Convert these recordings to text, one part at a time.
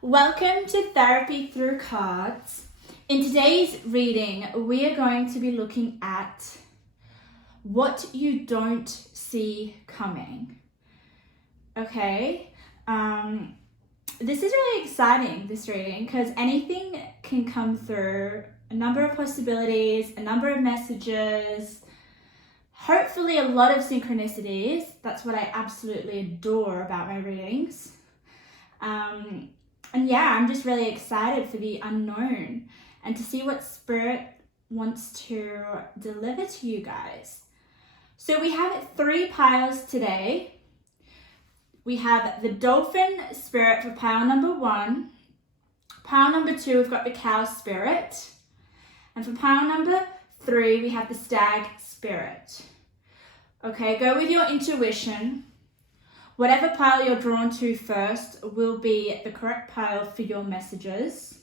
Welcome to Therapy Through Cards. In today's reading, we are going to be looking at what you don't see coming. Okay, this is really exciting, this reading, because anything can come through, a number of possibilities, a number of messages, hopefully a lot of synchronicities. That's what I absolutely adore about my readings. And yeah, I'm just really excited for the unknown and to see what Spirit wants to deliver to you guys. So we have 3 piles today. We have the Dolphin Spirit for pile number 1. Pile number 2, we've got the Cow Spirit. And for pile number 3, we have the Stag Spirit. Okay, go with your intuition. Whatever pile you're drawn to first will be the correct pile for your messages.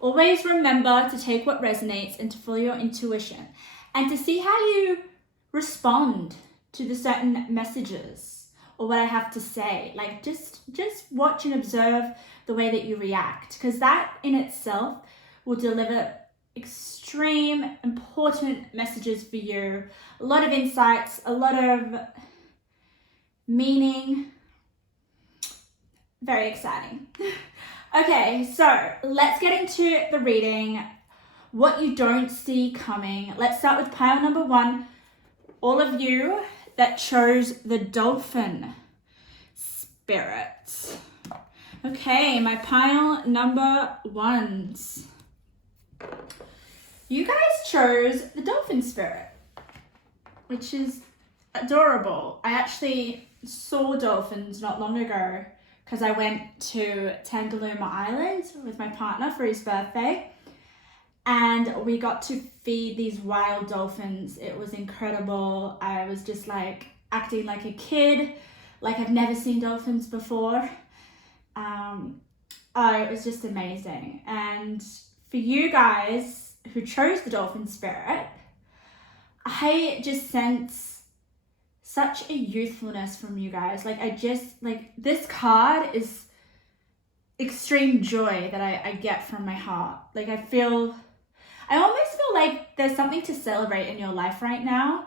Always remember to take what resonates and to follow your intuition and to see how you respond to the certain messages or what I have to say. Like just watch and observe the way that you react, because that in itself will deliver extreme important messages for you. A lot of insights, a lot of meaning. Very exciting. Okay, so let's get into the reading. What you don't see coming. Let's start with pile number 1. All of you that chose the Dolphin Spirit. Okay, my pile number 1s. You guys chose the Dolphin Spirit, which is adorable. I actually saw dolphins not long ago because I went to Tangalooma Island with my partner for his birthday, and we got to feed these wild dolphins. It was incredible. I was just like acting like a kid, like I've never seen dolphins before. It was just amazing. And for you guys who chose the Dolphin Spirit, I just sense such a youthfulness from you guys. Like this card is extreme joy that I get from my heart. Like I almost feel like there's something to celebrate in your life right now,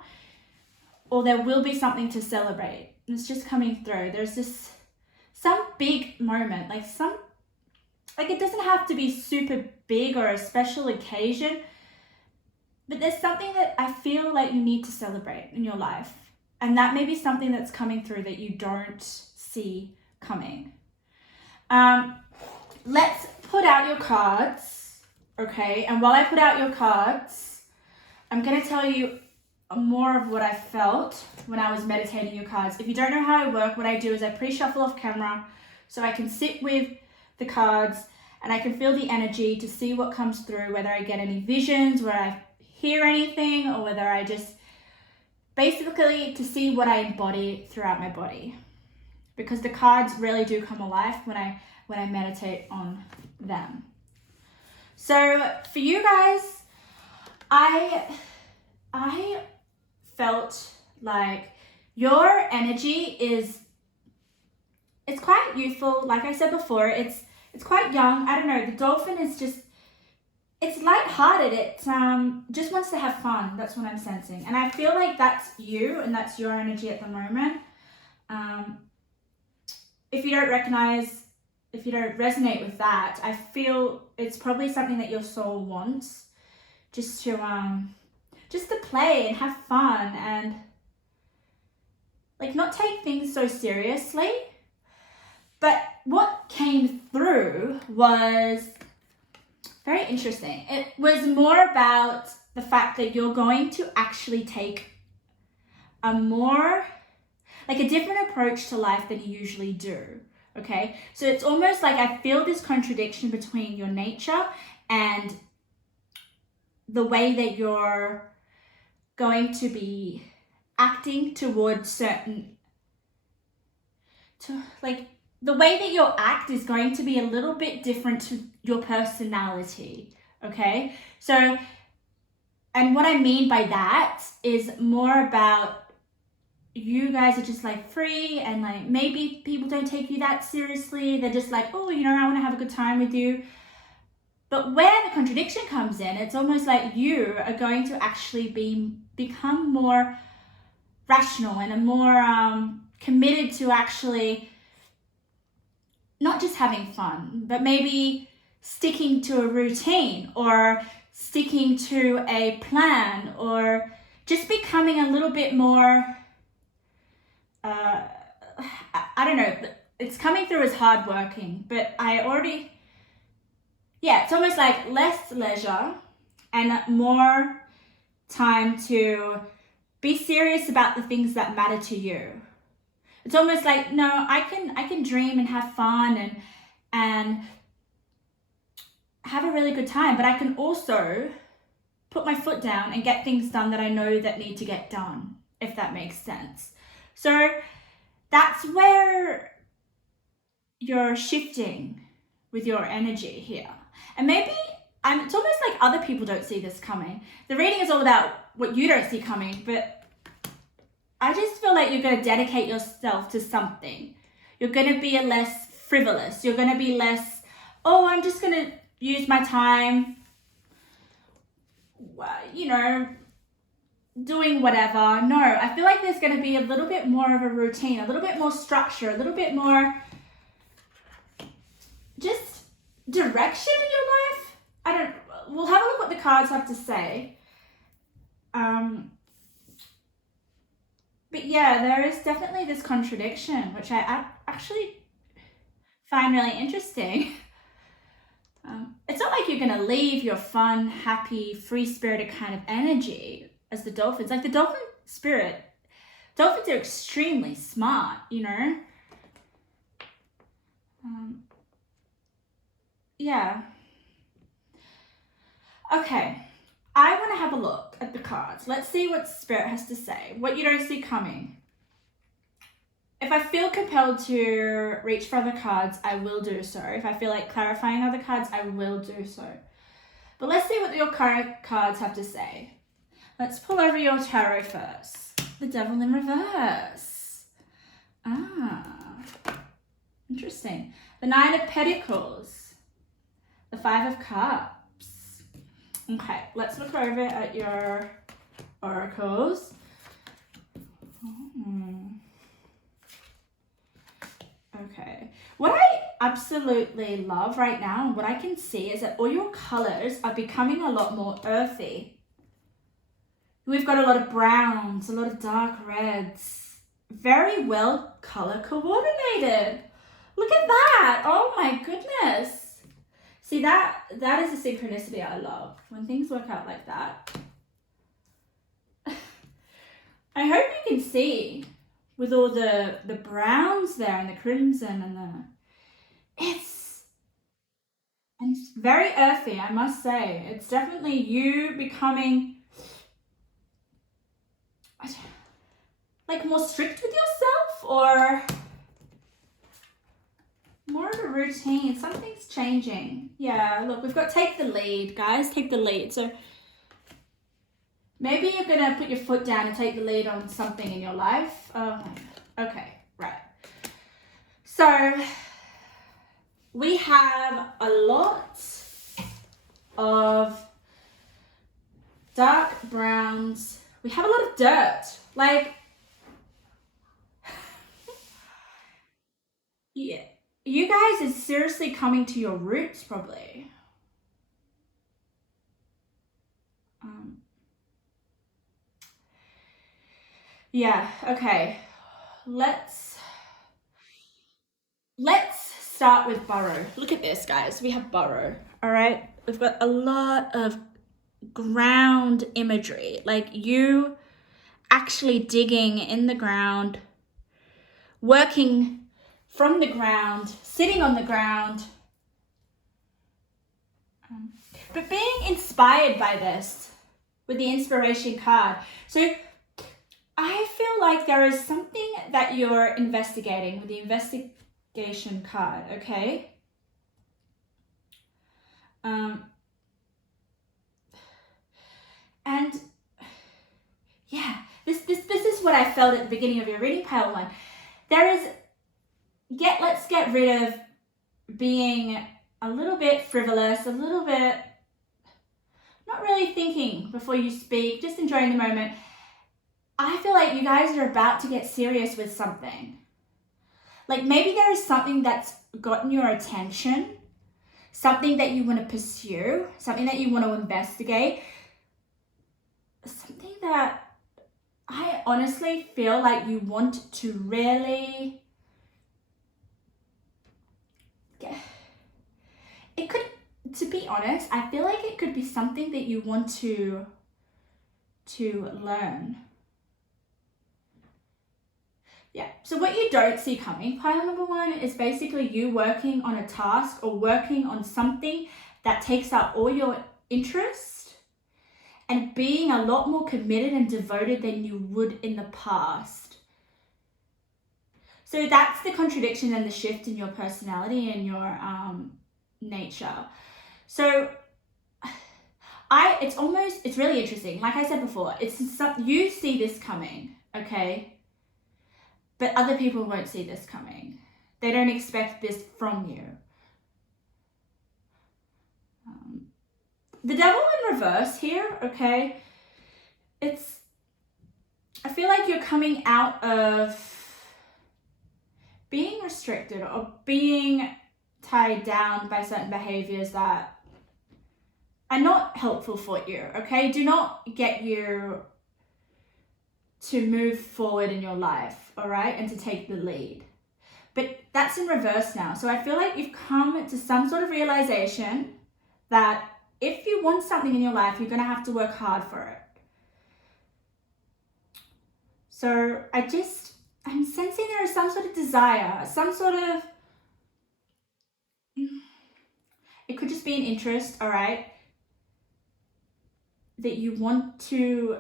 or there will be something to celebrate. It's just coming through. There's just some big moment, like it doesn't have to be super big or a special occasion, but there's something that I feel like you need to celebrate in your life. And that may be something that's coming through that you don't see coming. Let's put out your cards, okay? And while I put out your cards, I'm going to tell you more of what I felt when I was meditating your cards. If you don't know how I work, what I do is I pre-shuffle off camera so I can sit with the cards and I can feel the energy to see what comes through, whether I get any visions, whether I hear anything, or whether I just basically to see what I embody throughout my body, because the cards really do come alive when I meditate on them. So for you guys, I felt like your energy it's quite youthful. Like I said before, it's quite young. I don't know, the dolphin is just, it's lighthearted. It just wants to have fun. That's what I'm sensing. And I feel like that's you and that's your energy at the moment. If you don't resonate with that, I feel it's probably something that your soul wants, just to play and have fun and like not take things so seriously. But what came through was very interesting. It was more about the fact that you're going to actually take a different approach to life than you usually do. Okay, so it's almost like I feel this contradiction between your nature and the way that you're going to be acting towards the way that you'll act is going to be a little bit different to your personality, okay? So, and what I mean by that is more about you guys are just like free, and like maybe people don't take you that seriously. They're just like, oh, you know, I want to have a good time with you. But where the contradiction comes in, it's almost like you are going to actually become more rational and a more committed to actually not just having fun, but maybe sticking to a routine or sticking to a plan, or just becoming a little bit more, I don't know, it's coming through as hardworking, but it's almost like less leisure and more time to be serious about the things that matter to you. It's almost like, no, I can dream and have fun and have a really good time, but I can also put my foot down and get things done that I know that need to get done, if that makes sense. So that's where you're shifting with your energy here. And maybe it's almost like other people don't see this coming. The reading is all about what you don't see coming, but I just feel like you're going to dedicate yourself to something. You're going to be less frivolous. You're going to be less, oh, I'm just going to use my time, you know, doing whatever. No, I feel like there's going to be a little bit more of a routine, a little bit more structure, a little bit more just direction in your life. We'll have a look what the cards have to say. But yeah, there is definitely this contradiction, which I actually find really interesting. It's not like you're going to leave your fun, happy, free-spirited kind of energy as the dolphins. Like the dolphin spirit, dolphins are extremely smart, you know? Yeah. Okay. I want to have a look at the cards. Let's see what Spirit has to say. What you don't see coming. If I feel compelled to reach for other cards, I will do so. If I feel like clarifying other cards, I will do so. But let's see what your current cards have to say. Let's pull over your tarot first. The Devil in reverse. Interesting. The Nine of Pentacles. The Five of Cups. Okay, let's look over at your oracles. Okay. What I absolutely love right now, and what I can see, is that all your colors are becoming a lot more earthy. We've got a lot of browns, a lot of dark reds. Very well color coordinated. Look at that. Oh my goodness. See, that is a synchronicity I love, when things work out like that. I hope you can see with all the browns there and the crimson and it's very earthy, I must say. It's definitely you becoming like more strict with yourself, or more of a routine. Something's changing. Yeah, look, we've got take the lead, guys. Take the lead. So maybe you're going to put your foot down and take the lead on something in your life. Oh my God. Okay, right. So we have a lot of dark browns. We have a lot of dirt. Like, yeah. You guys are seriously coming to your roots, probably. Yeah, okay. Let's start with burrow. Look at this, guys. We have burrow, all right? We've got a lot of ground imagery, like you actually digging in the ground, working from the ground, sitting on the ground, but being inspired by this with the inspiration card. So I feel like there is something that you're investigating with the investigation card, okay? And yeah, This is what I felt at the beginning of your reading, pile 1. Let's get rid of being a little bit frivolous, a little bit not really thinking before you speak, just enjoying the moment. I feel like you guys are about to get serious with something. Like maybe there is something that's gotten your attention, something that you want to pursue, something that you want to investigate, something that I honestly feel like you want to really get. It could, to be honest, I feel like it could be something that you want to learn. Yeah, so what you don't see coming, pile number 1, is basically you working on a task or working on something that takes up all your interest and being a lot more committed and devoted than you would in the past. So that's the contradiction and the shift in your personality and your nature. So it's really interesting. Like I said before, you see this coming, okay? But other people won't see this coming. They don't expect this from you. The devil in reverse here, okay? I feel like you're coming out of being restricted or being tied down by certain behaviors that are not helpful for you, okay? Do not get you to move forward in your life, all right? And to take the lead. But that's in reverse now. So I feel like you've come to some sort of realization that if you want something in your life, you're going to have to work hard for it. So I'm sensing there is some sort of desire, some sort of, it could just be an interest, all right? That you want to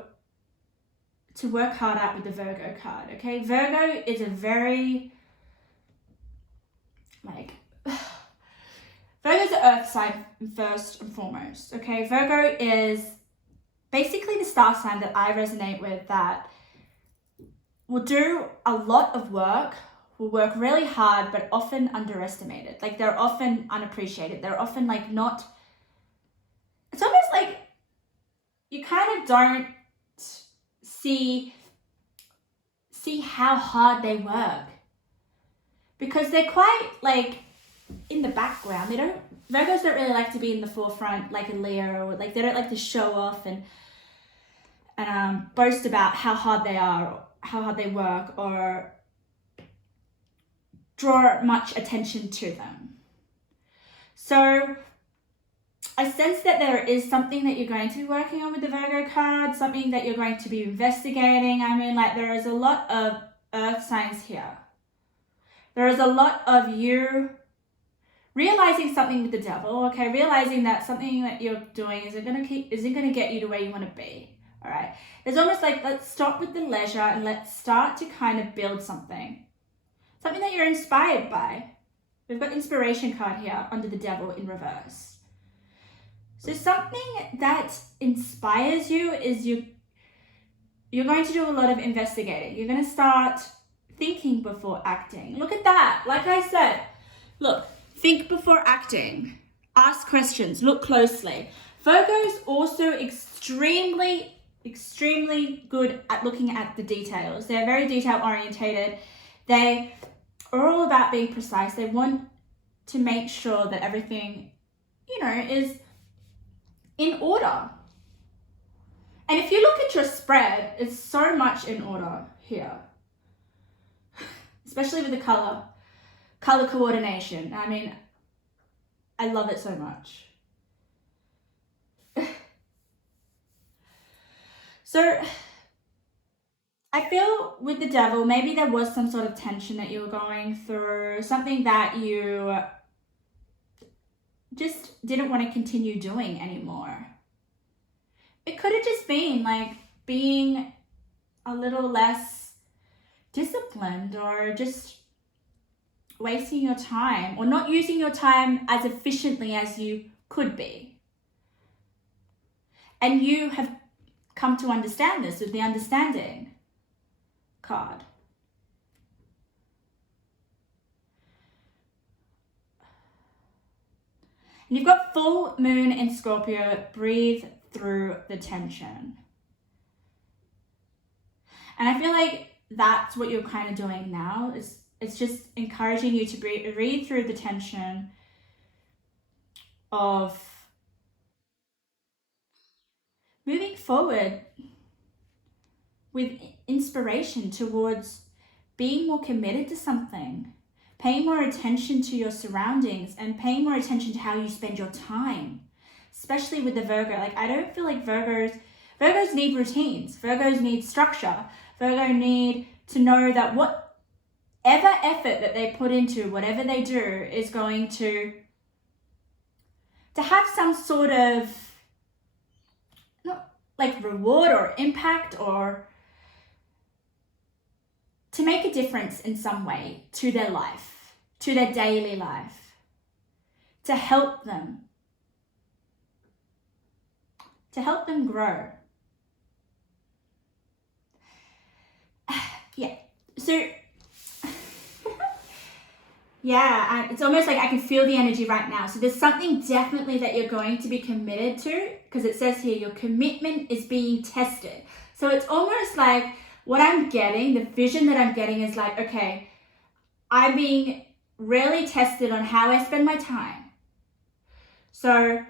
work hard at with the Virgo card, okay? Virgo is a very, Virgo's the earth sign first and foremost, okay? Virgo is basically the star sign that I resonate with, that will do a lot of work, will work really hard, but often underestimated. Like they're often unappreciated. They're often not, it's almost like you kind of don't see how hard they work, because they're quite in the background. Virgos don't really like to be in the forefront like a Leo, or they don't like to show off and boast about how hard they are, or how hard they work, or draw much attention to them. So I sense that there is something that you're going to be working on with the Virgo card, something that you're going to be investigating. I mean, there is a lot of earth signs here. There is a lot of you realizing something with the devil, okay? Realizing that something that you're doing isn't going to get you to where you want to be, all right? It's almost like, let's stop with the leisure and let's start to kind of build something that you're inspired by. We've got inspiration card here under the devil in reverse. So something that inspires you is you're going to do a lot of investigating. You're going to start thinking before acting. Look at that. Like I said, look, think before acting. Ask questions. Look closely. Virgo's also extremely good at looking at the details. They're very detail orientated. They are all about being precise. They want to make sure that everything, is in order. And if you look at your spread, it's so much in order here. Especially with the color coordination. I mean, I love it so much. So I feel with the devil, maybe there was some sort of tension that you were going through, something that you just didn't want to continue doing anymore. It could have just been being a little less disciplined, or just wasting your time, or not using your time as efficiently as you could be. And you have come to understand this with the understanding. card. And you've got full moon in Scorpio. Breathe through the tension. And I feel like that's what you're kind of doing now. It's just encouraging you to breathe through the tension of moving forward with inspiration towards being more committed to something, paying more attention to your surroundings, and paying more attention to how you spend your time, especially with the Virgo. Like, I don't feel like Virgos need routines. Virgos need structure. Virgo need to know that whatever effort that they put into whatever they do is going to have some sort of, not like reward or impact, or to make a difference in some way to their life, to their daily life, to help them grow. Yeah, so yeah, it's almost like I can feel the energy right now. So there's something definitely that you're going to be committed to, because it says here your commitment is being tested. So it's almost like what I'm getting, the vision that I'm getting is like, okay, I'm being really tested on how I spend my time. So,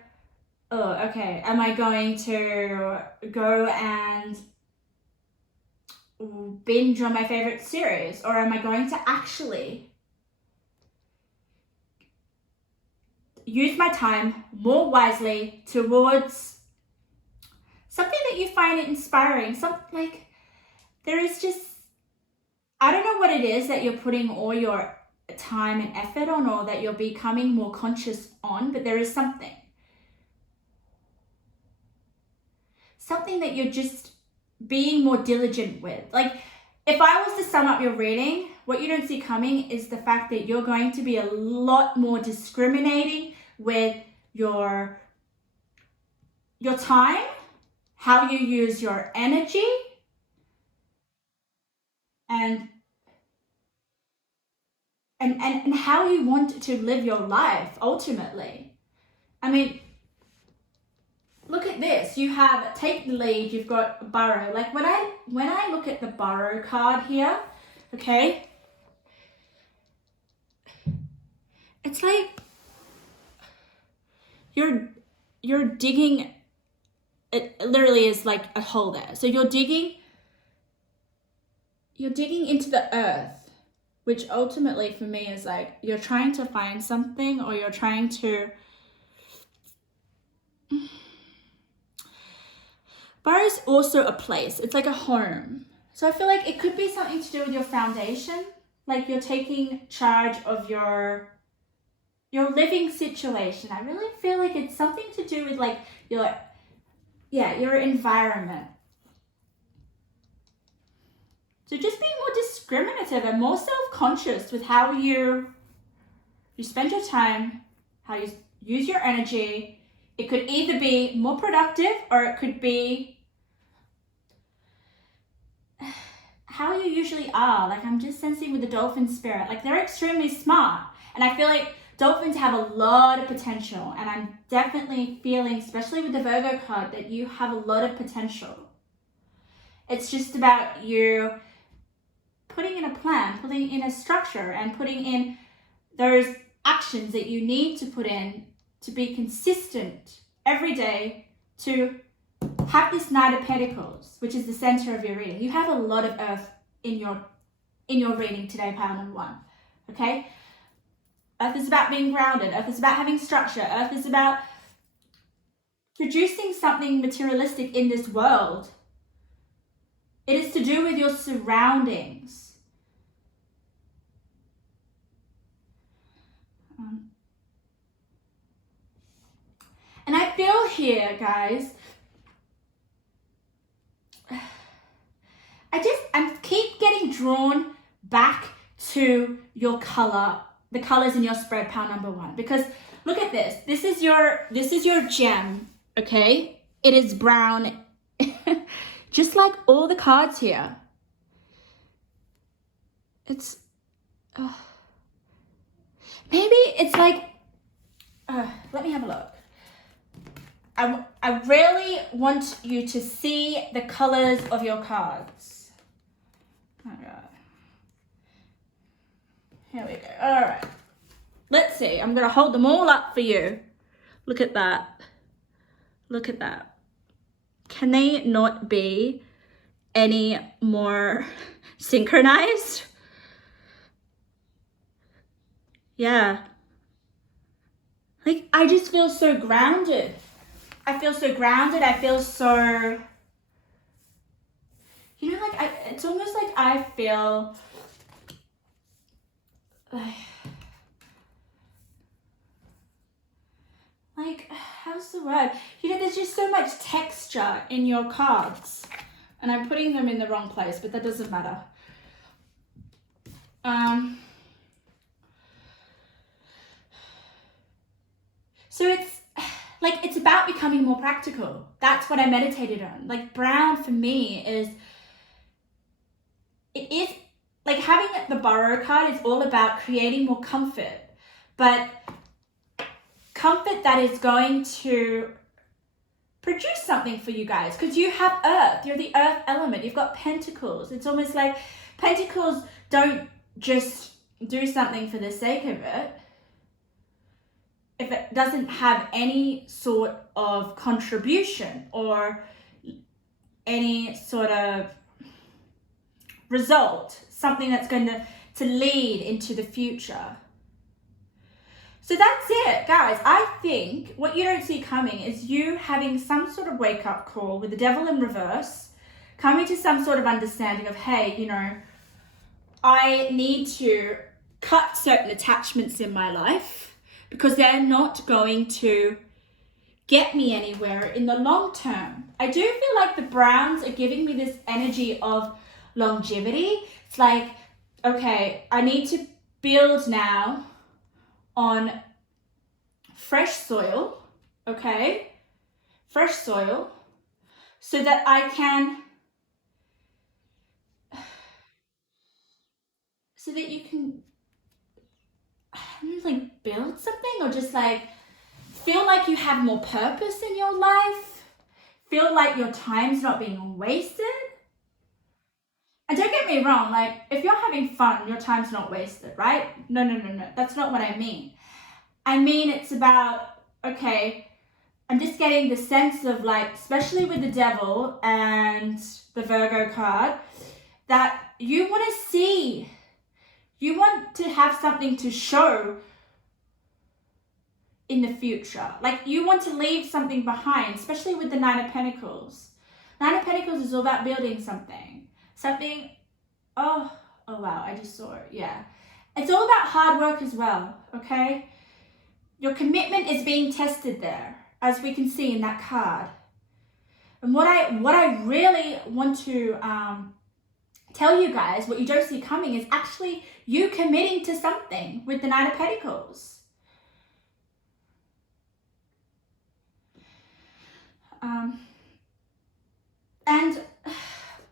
okay, am I going to go and binge on my favorite series, or am I going to actually use my time more wisely towards something that you find inspiring? Like, there is just, I don't know what it is that you're putting all your time and effort on, or that you're becoming more conscious on, but there is something that you're just being more diligent with. Like, if I was to sum up your reading, what you don't see coming is the fact that you're going to be a lot more discriminating with your time, how you use your energy, and how you want to live your life ultimately. I mean, look at this. You have take the lead, you've got borrow. Like, when I look at the borrow card here, okay, it's like you're digging. It literally is like a hole there. So you're digging into the earth, which ultimately for me is like you're trying to find something, or you're trying to. Borrow is also a place. It's like a home. So I feel like it could be something to do with your foundation. Like, you're taking charge of your living situation. I really feel like it's something to do with like your environment. So just being more discriminative and more self-conscious with how you spend your time, how you use your energy. It could either be more productive, or it could be how you usually are. Like, I'm just sensing with the dolphin spirit, like, they're extremely smart. And I feel like dolphins have a lot of potential. And I'm definitely feeling, especially with the Virgo card, that you have a lot of potential. It's just about you putting in a plan, putting in a structure, and putting in those actions that you need to put in to be consistent every day, to have this Knight of Pentacles, which is the center of your reading. You have a lot of earth in your reading today, pile number 1. Okay? Earth is about being grounded. Earth is about having structure. Earth is about producing something materialistic in this world. It is to do with your surroundings. And I feel here, guys, I keep getting drawn back to your color, the colors in your spread, pile number 1, because look at this. This is your gem, okay? It is brown, just like all the cards here. it's, maybe it's like, let me have a look. I really want you to see the colors of your cards. Oh my God. Here we go. All right. Let's see. I'm going to hold them all up for you. Look at that. Look at that. Can they not be any more synchronized? Yeah. Like, I just feel so grounded. I feel so grounded. I feel so, you know, like, it's almost like I feel like, how's the word? You know, there's just so much texture in your cards. And I'm putting them in the wrong place, but that doesn't matter. So it's about becoming more practical. That's what I meditated on. Like, brown for me it is like having the borrow card is all about creating more comfort, but comfort that is going to produce something for you guys, because you have earth. You're the earth element. You've got pentacles. It's almost like pentacles don't just do something for the sake of it. If it doesn't have any sort of contribution or any sort of result, something that's going to lead into the future. So that's it, guys. I think what you don't see coming is you having some sort of wake-up call with the devil in reverse, coming to some sort of understanding of, hey, you know, I need to cut certain attachments in my life because they're not going to get me anywhere in the long term. I do feel like the browns are giving me this energy of longevity. It's like, okay, I need to build now on fresh soil, okay? Fresh soil, so that I can, so that you can, like, build something, or just like feel like you have more purpose in your life, feel like your time's not being wasted. And don't get me wrong, like, if you're having fun, your time's not wasted, right? No. That's not what I mean. I mean, it's about, okay, I'm just getting the sense of, like, especially with the devil and the Virgo card, that you want to see, you want to have something to show in the future. Like, you want to leave something behind, especially with the Nine of Pentacles. Nine of Pentacles is all about building something. Something, oh wow, I just saw it, yeah. It's all about hard work as well, okay? Your commitment is being tested there, as we can see in that card. And what I really want to tell you guys, what you don't see coming, is actually you committing to something with the Nine of Pentacles. And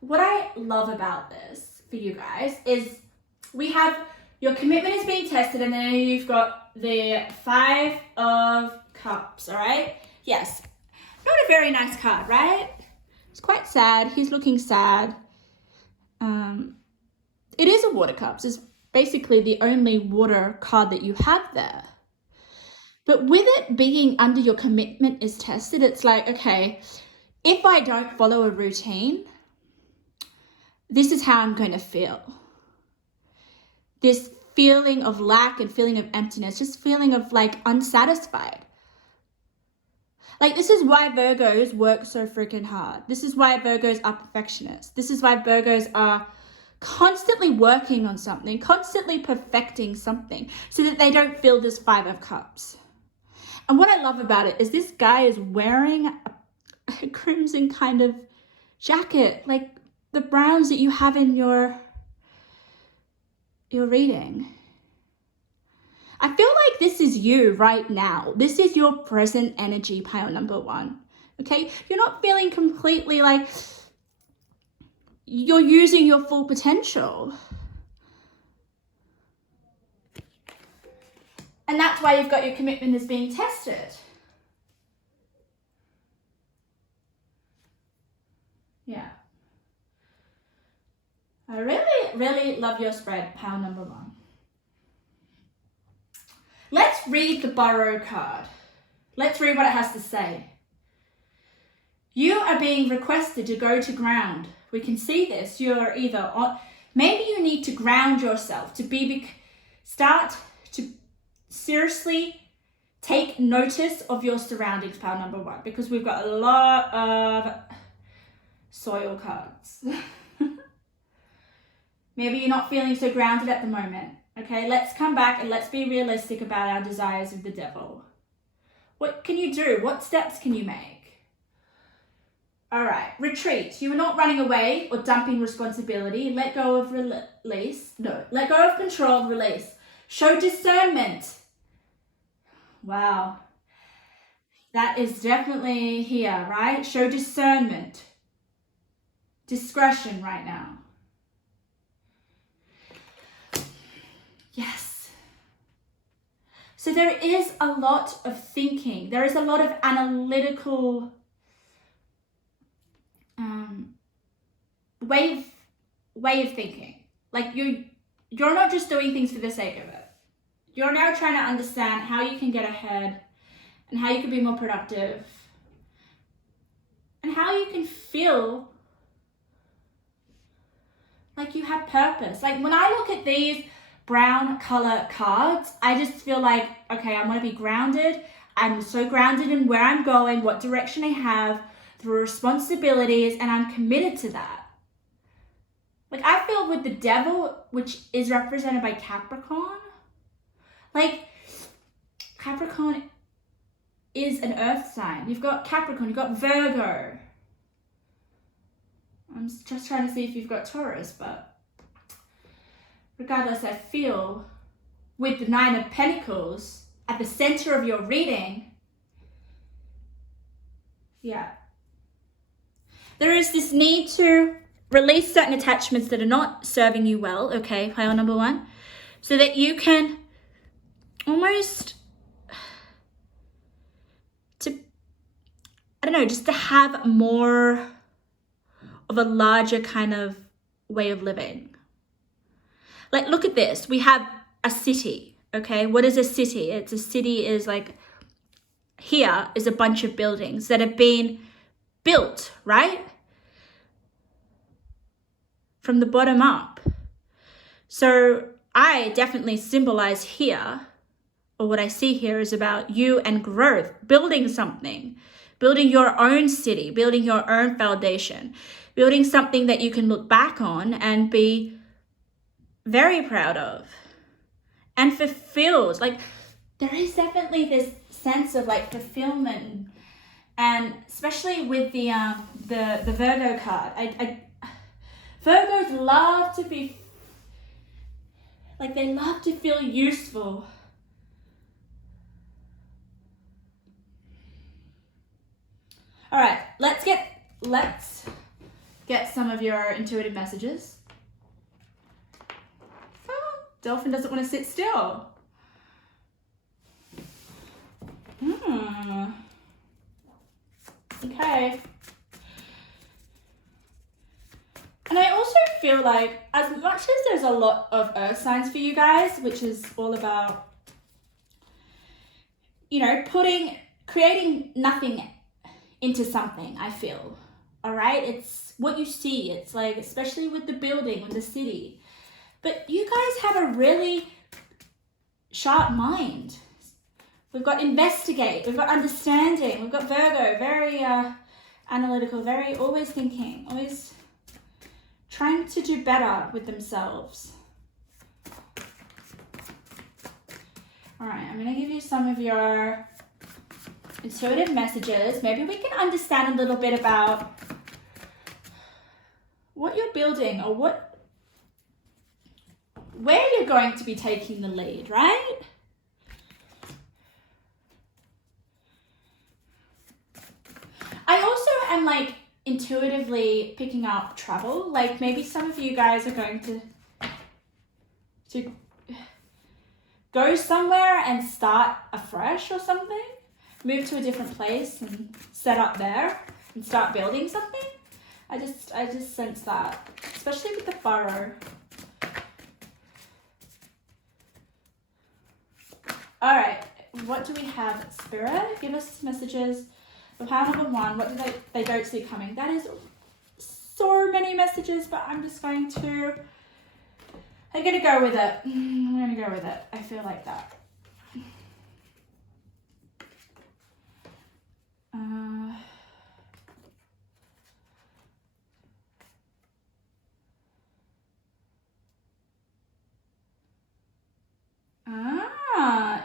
what I love about this for you guys is we have your commitment is being tested, and then you've got the Five of Cups, all right? Yes, not a very nice card, right? It's quite sad. He's looking sad. It is a Water Cups. It's basically the only water card that you have there. But with it being under your commitment is tested, it's like, okay, if I don't follow a routine, this is how I'm going to feel. This feeling of lack and feeling of emptiness, just feeling of, like, unsatisfied. Like, this is why Virgos work so freaking hard. This is why Virgos are perfectionists. This is why Virgos are constantly working on something, constantly perfecting something, so that they don't feel this Five of Cups. And what I love about it is this guy is wearing a crimson kind of jacket, like the browns that you have in your reading. I feel like this is you right now. This is your present energy, pile number one. Okay? You're not feeling completely like, you're using your full potential. And that's why you've got your commitment is being tested. Yeah. I really, really love your spread, pile number 1. Let's read the borrow card. Let's read what it has to say. You are being requested to go to ground. We can see this. You're either on, maybe you need to ground yourself to start to seriously take notice of your surroundings, pile number 1, because we've got a lot of soil cards. Maybe you're not feeling so grounded at the moment. Okay, let's come back and let's be realistic about our desires of the devil. What can you do? What steps can you make? All right, retreat. You are not running away or dumping responsibility. Let go of release. No, let go of control, release. Show discernment. Wow. That is definitely here, right? Show discernment. Discretion right now. Yes. So there is a lot of thinking. There is a lot of analytical way of thinking. Like you're not just doing things for the sake of it. You're now trying to understand how you can get ahead and how you can be more productive and how you can feel like you have purpose. Like when I look at these brown color cards, I just feel like, okay, I want to be grounded. I'm so grounded in where I'm going, what direction I have, the responsibilities, and I'm committed to that. Like I feel with the devil, which is represented by Capricorn, like Capricorn is an earth sign. You've got Capricorn, you've got Virgo. I'm just trying to see if you've got Taurus, but regardless, I feel with the 9 of Pentacles at the center of your reading, yeah, there is this need to release certain attachments that are not serving you well, okay, pile number 1, so that you can almost just to have more of a larger kind of way of living. Like, look at this. We have a city, okay? What is a city? It's a city is like, here is a bunch of buildings that have been built, right? From the bottom up. So I definitely symbolize here, or what I see here is about you and growth, building something, building your own city, building your own foundation, building something that you can look back on and be very proud of and fulfilled. Like there is definitely this sense of like fulfillment, and especially with the Virgo card, Virgos love to be like, they love to feel useful. All right, let's get some of your intuitive messages. Oh, Dolphin doesn't want to sit still. Okay. And I also feel like, as much as there's a lot of earth signs for you guys, which is all about, you know, creating nothing into something, I feel. All right? It's what you see. It's like, especially with the building, with the city. But you guys have a really sharp mind. We've got investigate, we've got understanding, we've got Virgo, very analytical, very always thinking, always trying to do better with themselves. All right, I'm going to give you some of your intuitive messages. Maybe we can understand a little bit about what you're building, or where you're going to be taking the lead, right? I also am like intuitively picking up travel. Like maybe some of you guys are going to go somewhere and start afresh or something. Move to a different place and set up there and start building something. I just sense that, especially with the furrow. All right, what do we have? Spirit, give us messages. The pile number 1, what do they don't see coming? That is so many messages, but I'm gonna go with it. I'm gonna go with it. I feel like that.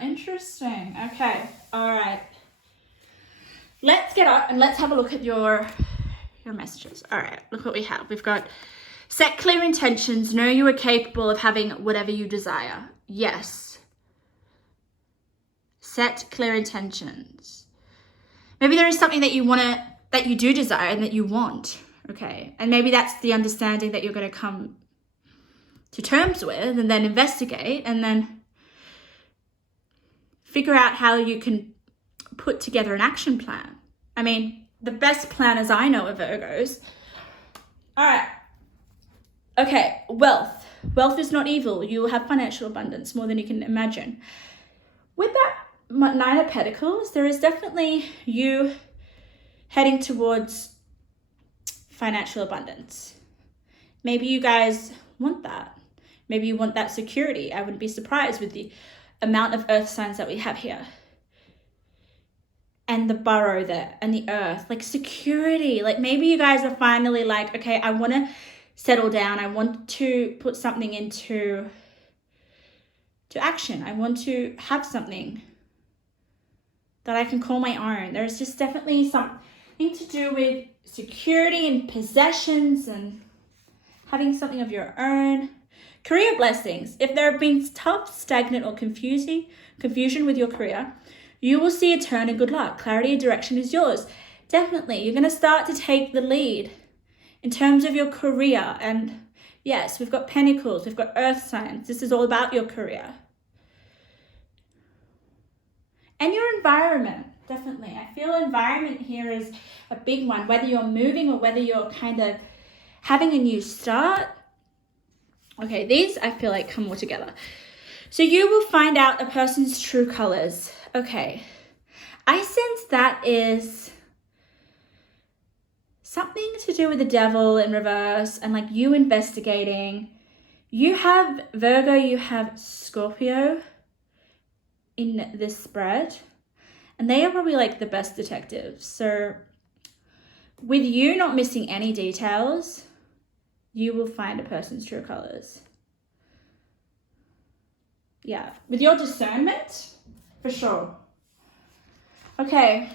Interesting. Okay. All right. Let's get up and let's have a look at your messages. All right. Look what we have. We've got set clear intentions. Know you are capable of having whatever you desire. Yes. Set clear intentions. Maybe there is something that you do desire and that you want. Okay. And maybe that's the understanding that you're going to come to terms with and then investigate and then figure out how you can put together an action plan. I mean, the best planners I know are Virgos. All right. Okay, wealth. Wealth is not evil. You will have financial abundance, more than you can imagine. With that 9 of Pentacles, there is definitely you heading towards financial abundance. Maybe you guys want that. Maybe you want that security. I wouldn't be surprised with the amount of earth signs that we have here. And the burrow there and the earth, like security. Like maybe you guys are finally like, okay, I want to settle down. I want to put something into action. I want to have something that I can call my own. There's just definitely something to do with security and possessions and having something of your own. Career blessings. If there have been tough, stagnant, or confusion with your career, you will see a turn in good luck. Clarity and direction is yours. Definitely, you're going to start to take the lead in terms of your career. And yes, we've got Pentacles, we've got Earth signs. This is all about your career. And your environment, definitely. I feel environment here is a big one, whether you're moving or whether you're kind of having a new start. Okay, these I feel like come all together. So you will find out a person's true colors. Okay, I sense that is something to do with the devil in reverse and like you investigating. You have Virgo, you have Scorpio in this spread, and they are probably like the best detectives. So with you not missing any details, you will find a person's true colors. Yeah, with your discernment, for sure. Okay.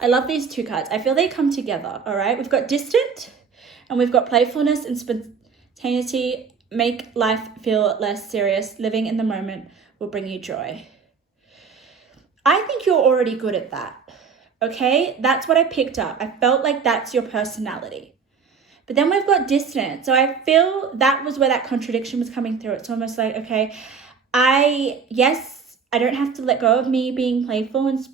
I love these 2 cards. I feel they come together, all right? We've got distant and we've got playfulness and spontaneity. Make life feel less serious. Living in the moment will bring you joy. I think you're already good at that, okay? That's what I picked up. I felt like that's your personality. But then we've got distant. So I feel that was where that contradiction was coming through. It's almost like, okay, I don't have to let go of me being playful and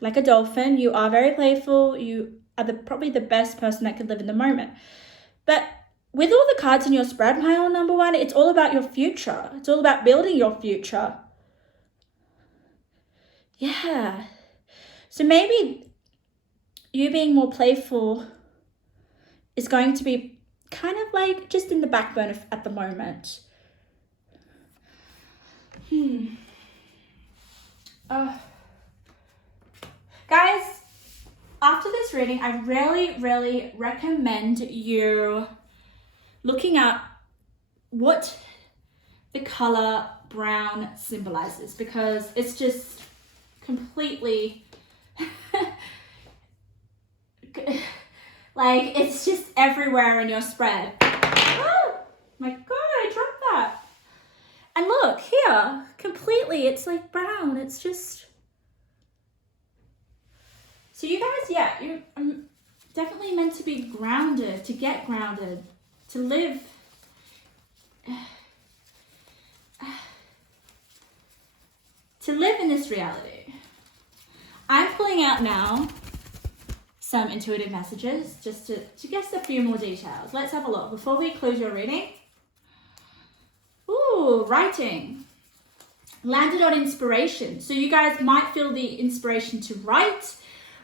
like a dolphin. You are very playful. You are probably the best person that could live in the moment. But with all the cards in your spread pile, number 1, it's all about your future. It's all about building your future. Yeah. So maybe you being more playful is going to be kind of like just in the back burner at the moment. Guys, after this reading, I really, really recommend you looking up what the color brown symbolizes, because it's just completely like it's just everywhere in your spread. Oh my god, I dropped that. And look here, completely, it's like brown. It's just, so you guys, yeah, you're definitely meant to be grounded, to get grounded, to live to live in this reality. I'm pulling out now some intuitive messages just to guess a few more details. Let's have a look before we close your reading. Ooh, writing. Landed on inspiration. So you guys might feel the inspiration to write.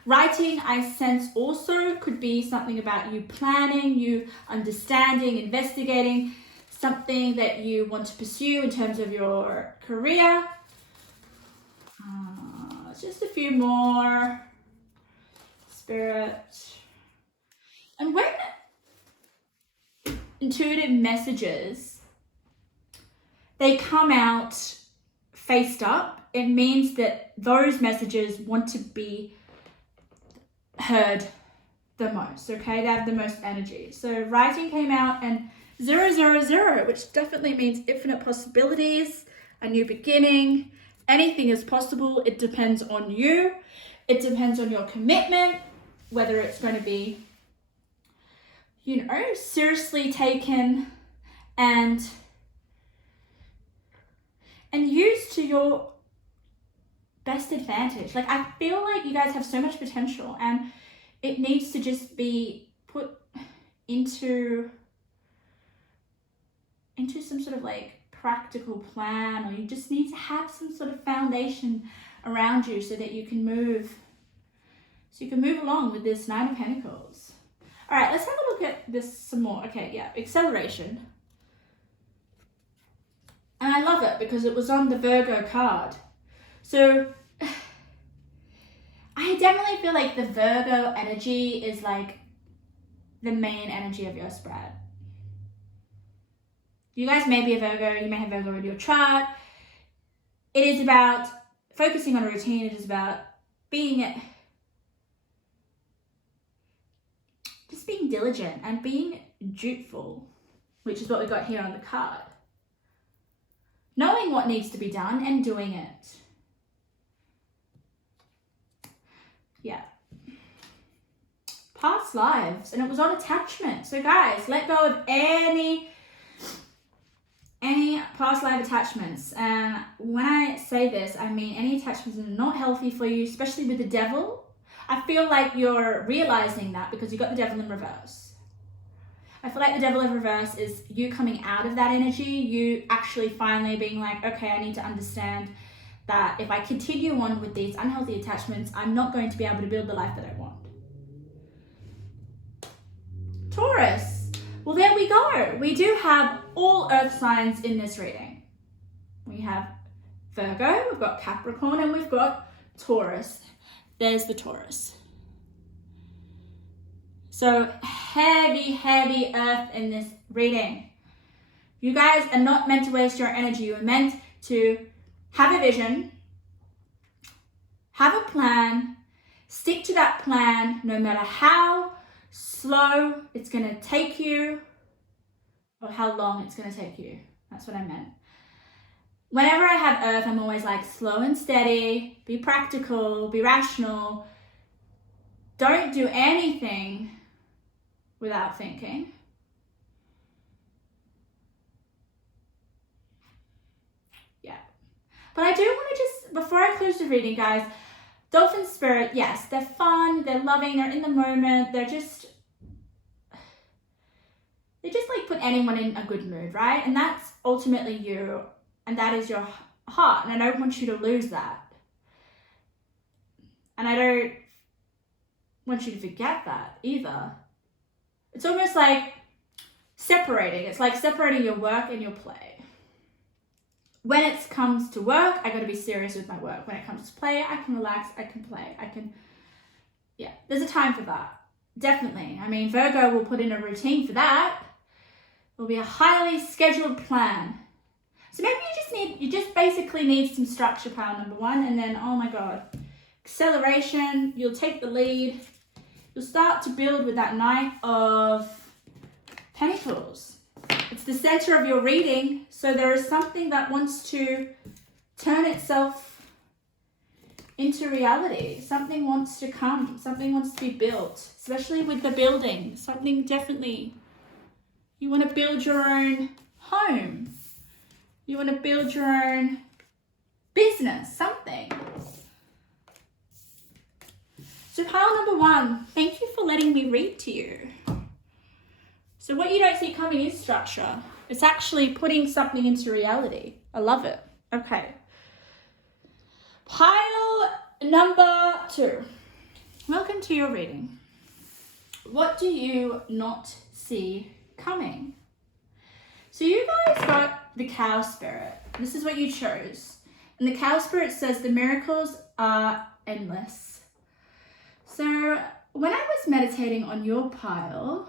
Writing, I sense, also could be something about you planning, you understanding, investigating, something that you want to pursue in terms of your career. Just a few more. Spirit. And when intuitive messages, they come out faced up, it means that those messages want to be heard the most, okay? They have the most energy. So writing came out and 000, which definitely means infinite possibilities, a new beginning. Anything is possible. It depends on you. It depends on your commitment, whether it's going to be, you know, seriously taken and used to your best advantage. Like, I feel like you guys have so much potential and it needs to just be put into some sort of like practical plan, or you just need to have some sort of foundation around you so that you can move along with this Nine of Pentacles. All right, let's have a look at this some more. Okay, yeah, acceleration. And I love it because it was on the Virgo card. So I definitely feel like the Virgo energy is like the main energy of your spread. You guys may be a Virgo, you may have Virgo in your chart. It is about focusing on a routine. It is about being diligent and being dutiful, which is what we got here on the card. Knowing what needs to be done and doing it. Yeah. Past lives, and it was on attachment. So guys, let go of any past life attachments. And when I say this, I mean any attachments that are not healthy for you, especially with the devil. I feel like you're realizing that because you got the devil in reverse. I feel like the devil in reverse is you coming out of that energy, you actually finally being like, okay, I need to understand that if I continue on with these unhealthy attachments, I'm not going to be able to build the life that I want. Taurus. Well, there we go. We do have all earth signs in this reading. We have Virgo, we've got Capricorn, and we've got Taurus. There's the Taurus. So heavy earth in this reading. You guys are not meant to waste your energy. You are meant to have a vision, have a plan, stick to that plan no matter how slow it's going to take you or how long it's going to take you. That's what I meant. Whenever I have earth, I'm always like slow and steady, be practical, be rational. Don't do anything without thinking. Yeah. But I do want to just, before I close the reading, guys, Dolphin Spirit, yes, they're fun, they're loving, they're in the moment, they just like put anyone in a good mood, right? And that's ultimately you, and that is your heart, and I don't want you to lose that. And I don't want you to forget that either. It's almost like separating. It's like separating your work and your play. When it comes to work, I got to be serious with my work. When it comes to play, I can relax, I can play, yeah, there's a time for that. Definitely. I mean, Virgo will put in a routine for that. It will be a highly scheduled plan. So maybe you just basically need some structure, pile number one, and then, oh my God, acceleration, you'll take the lead. You'll start to build with that Knight of Pentacles. It's the center of your reading, so there is something that wants to turn itself into reality. Something wants to come, something wants to be built, especially with the building. Something definitely, you want to build your own home. You want to build your own business, something. So pile number 1, thank you for letting me read to you. So what you don't see coming is structure. It's actually putting something into reality. I love it. Okay. Pile number 2. Welcome to your reading. What do you not see coming? So you guys got the cow spirit. This is what you chose. And the cow spirit says the miracles are endless. So when I was meditating on your pile,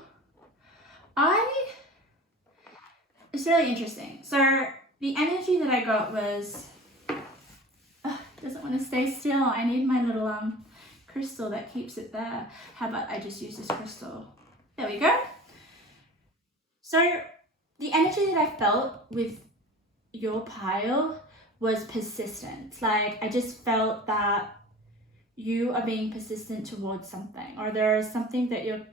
it's really interesting. So the energy that I got was, doesn't want to stay still. I need my little crystal that keeps it there. How about I just use this crystal? There we go. So the energy that I felt with your pile was persistent. Like I just felt that you are being persistent towards something, or there is something that you're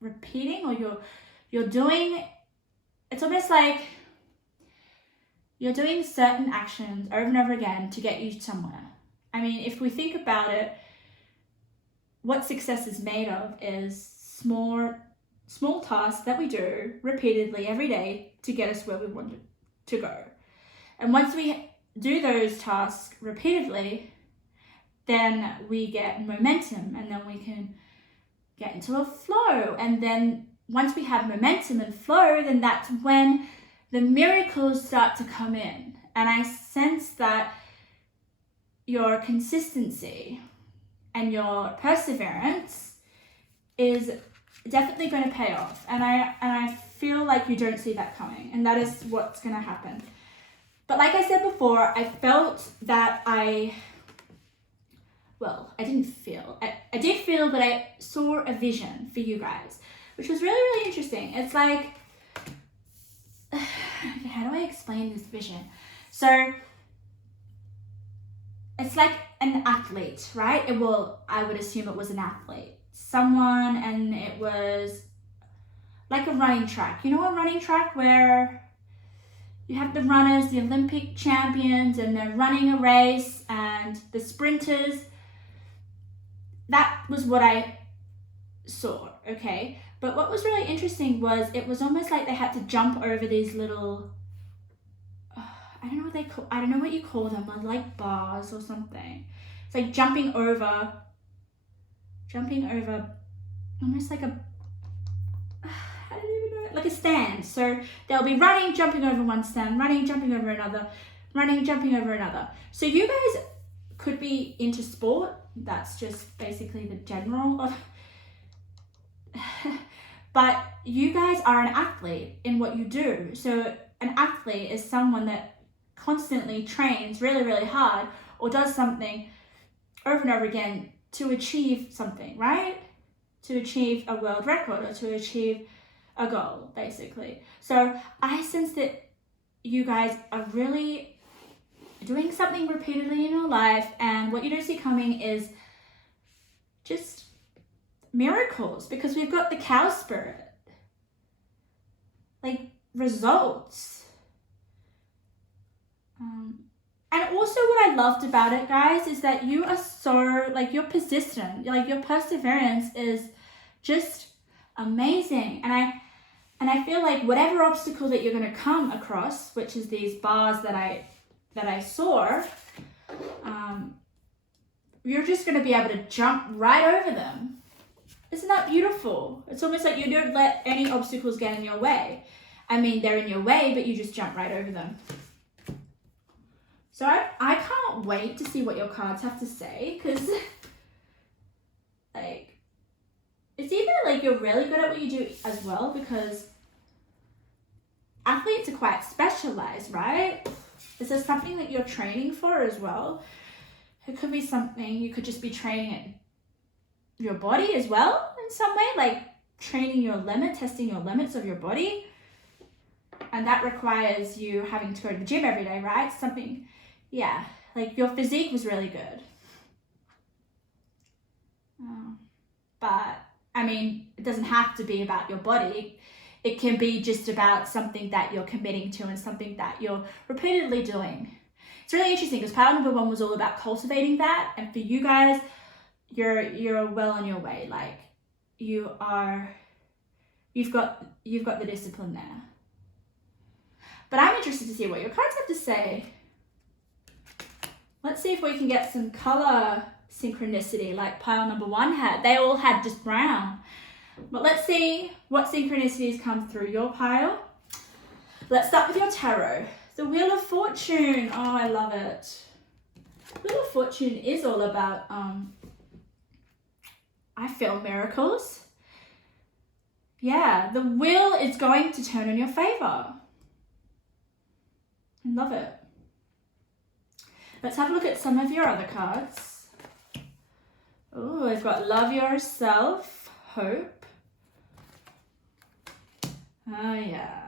repeating, or you're doing. It's almost like you're doing certain actions over and over again to get you somewhere. I mean, if we think about it, what success is made of is small tasks that we do repeatedly every day to get us where we want to go. And once we do those tasks repeatedly, then we get momentum, and then we can get into a flow. And then once we have momentum and flow, then that's when the miracles start to come in. And I sense that your consistency and your perseverance is definitely going to pay off. And I feel like you don't see that coming, and that is what's going to happen. But like I said before, I felt that I did feel that I saw a vision for you guys, which was really, really interesting. It's like, how do I explain this vision? So it's like an athlete, right? I would assume it was an athlete. Someone, and it was like a running track. You know, a running track where you have the runners, the Olympic champions, and they're running a race, and the sprinters. That was what I saw, okay? But what was really interesting was it was almost like they had to jump over these little, I don't know what you call them, like bars or something. It's like jumping over almost like I don't even know, like a stand. So they'll be running, jumping over one stand, running, jumping over another, running, jumping over another. So you guys could be into sport. That's just basically the general of but you guys are an athlete in what you do. So an athlete is someone that constantly trains really, really hard, or does something over and over again to achieve something, right? To achieve a world record, or to achieve a goal, basically. So I sense that you guys are really doing something repeatedly in your life, and what you don't see coming is just miracles, because we've got the cow spirit, like results. And also what I loved about it, guys, is that you are so, like, you're persistent, like your perseverance is just amazing. And I feel like whatever obstacle that you're going to come across, which is these bars that I saw, you're just going to be able to jump right over them. Isn't that beautiful? It's almost like you don't let any obstacles get in your way. I mean, they're in your way, but you just jump right over them. So I can't wait to see what your cards have to say, because like, it's either like you're really good at what you do as well, because athletes are quite specialized, right? Is there something that you're training for as well? It could be something, you could just be training it your body as well in some way, like training your limit, testing your limits of your body. And that requires you having to go to the gym every day, right? Something, yeah, like your physique was really good. But I mean, it doesn't have to be about your body. It can be just about something that you're committing to and something that you're repeatedly doing. it's really interesting because pile number 1 was all about cultivating that, and for you guys, you're well on your way. Like you've got the discipline there. But I'm interested to see what your cards have to say. Let's see if we can get some color synchronicity like pile number 1 had. They all had just brown. But let's see what synchronicities come through your pile. Let's start with your tarot. The Wheel of Fortune. Oh, I love it. Wheel of Fortune is all about, I feel, miracles. Yeah, the wheel is going to turn in your favor. I love it. Let's have a look at some of your other cards. Oh, we've got Love Yourself, Hope. Oh, yeah.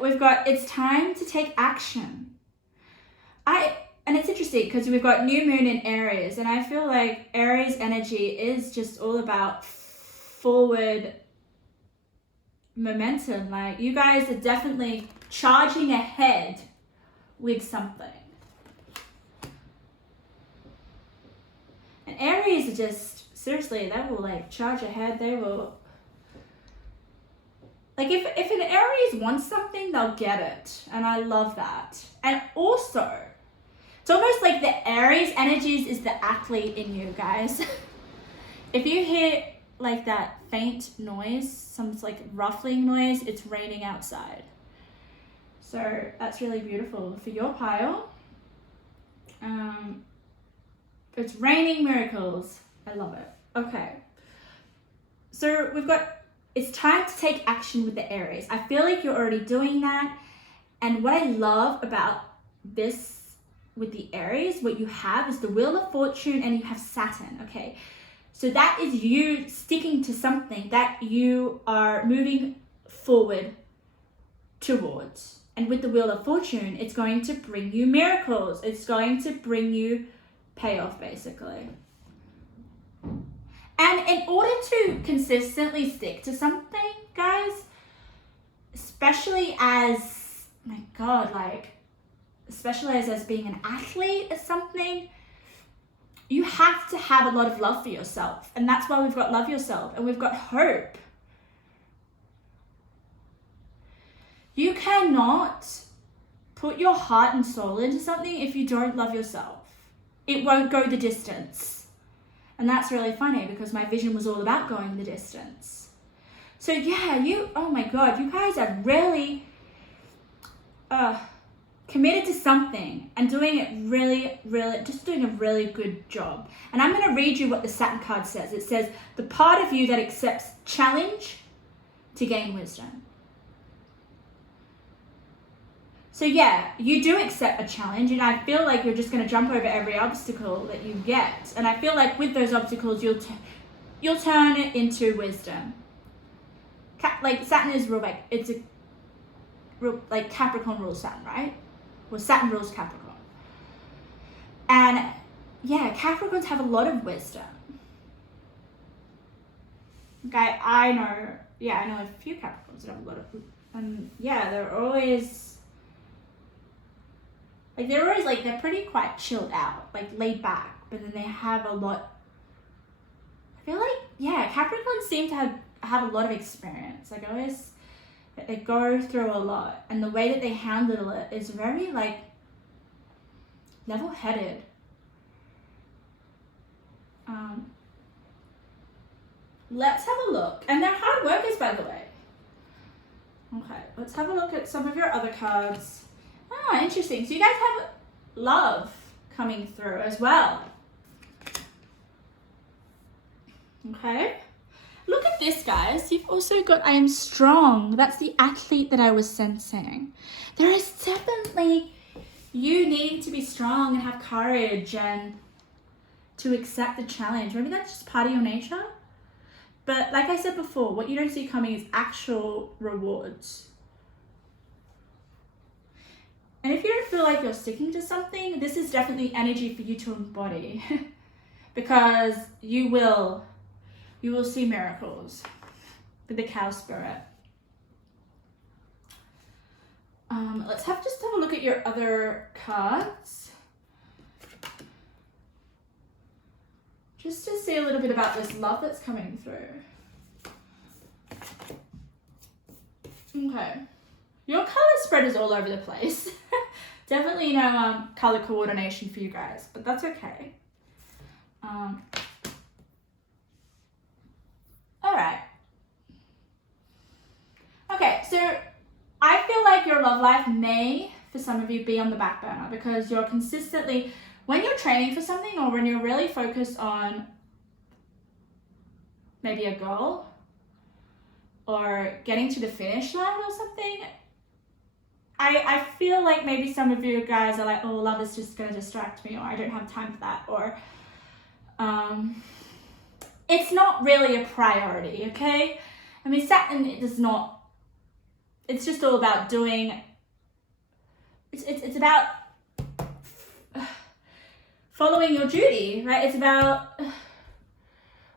We've got It's Time to Take Action. And it's interesting because we've got new moon in Aries, and I feel like Aries energy is just all about forward momentum. Like you guys are definitely charging ahead with something. And Aries are just, seriously, they will like charge ahead. They will, like if an Aries wants something, they'll get it. And I love that. And also, it's almost like the Aries energies is the athlete in you guys. If you hear like that faint noise, some like ruffling noise, it's raining outside. So that's really beautiful for your pile. It's raining miracles. I love it. Okay. So we've got, it's time to take action with the Aries. I feel like you're already doing that. And what I love about this with the Aries, what you have is the Wheel of Fortune and you have Saturn, okay? So that is you sticking to something that you are moving forward towards. And with the Wheel of Fortune, it's going to bring you miracles. It's going to bring you payoff, basically. And in order to consistently stick to something, guys, especially as, my God, like, especially as being an athlete or something, you have to have a lot of love for yourself. And that's why we've got Love Yourself and we've got Hope. You cannot put your heart and soul into something if you don't love yourself. It won't go the distance. And that's really funny because my vision was all about going the distance. So yeah, oh my God, you guys are really committed to something and doing it really, just doing a really good job. And I'm going to read you what the Saturn card says. It says, the part of you that accepts challenge to gain wisdom. So yeah, you do accept a challenge, and I feel like you're just going to jump over every obstacle that you get. And I feel like with those obstacles, you'll turn it into wisdom. Like Saturn is real, like it's a real, like Capricorn rules Saturn, right? Well, Saturn rules Capricorn. And yeah, Capricorns have a lot of wisdom. Okay, I know a few Capricorns that have a lot of, and yeah, they're always they're pretty quite chilled out, like laid back, but then they have a lot, I feel like, yeah, Capricorns seem to have a lot of experience. Like always, they go through a lot, and the way that they handle it is very like level-headed. Let's have a look, and they're hard workers, by the way. Okay, let's have a look at some of your other cards. Oh, interesting. So you guys have love coming through as well. Okay. Look at this, guys. You've also got I am strong. That's the athlete that I was sensing. There is definitely, you need to be strong and have courage and to accept the challenge. Maybe that's just part of your nature. But like I said before, what you don't see coming is actual rewards. And if you don't feel like you're sticking to something, this is definitely energy for you to embody. Because you will see miracles with the cow spirit. Let's just have a look at your other cards. Just to see a little bit about this love that's coming through. Okay. Your color spread is all over the place. Definitely no color coordination for you guys, but that's okay. All right. Okay, so I feel like your love life may, for some of you, be on the back burner because you're consistently, when you're training for something or when you're really focused on maybe a goal or getting to the finish line or something, I feel like maybe some of you guys are like, oh, love is just going to distract me, or I don't have time for that, or it's not really a priority, okay? I mean, Saturn, it does not, it's just all about doing, it's about following your duty, right? It's about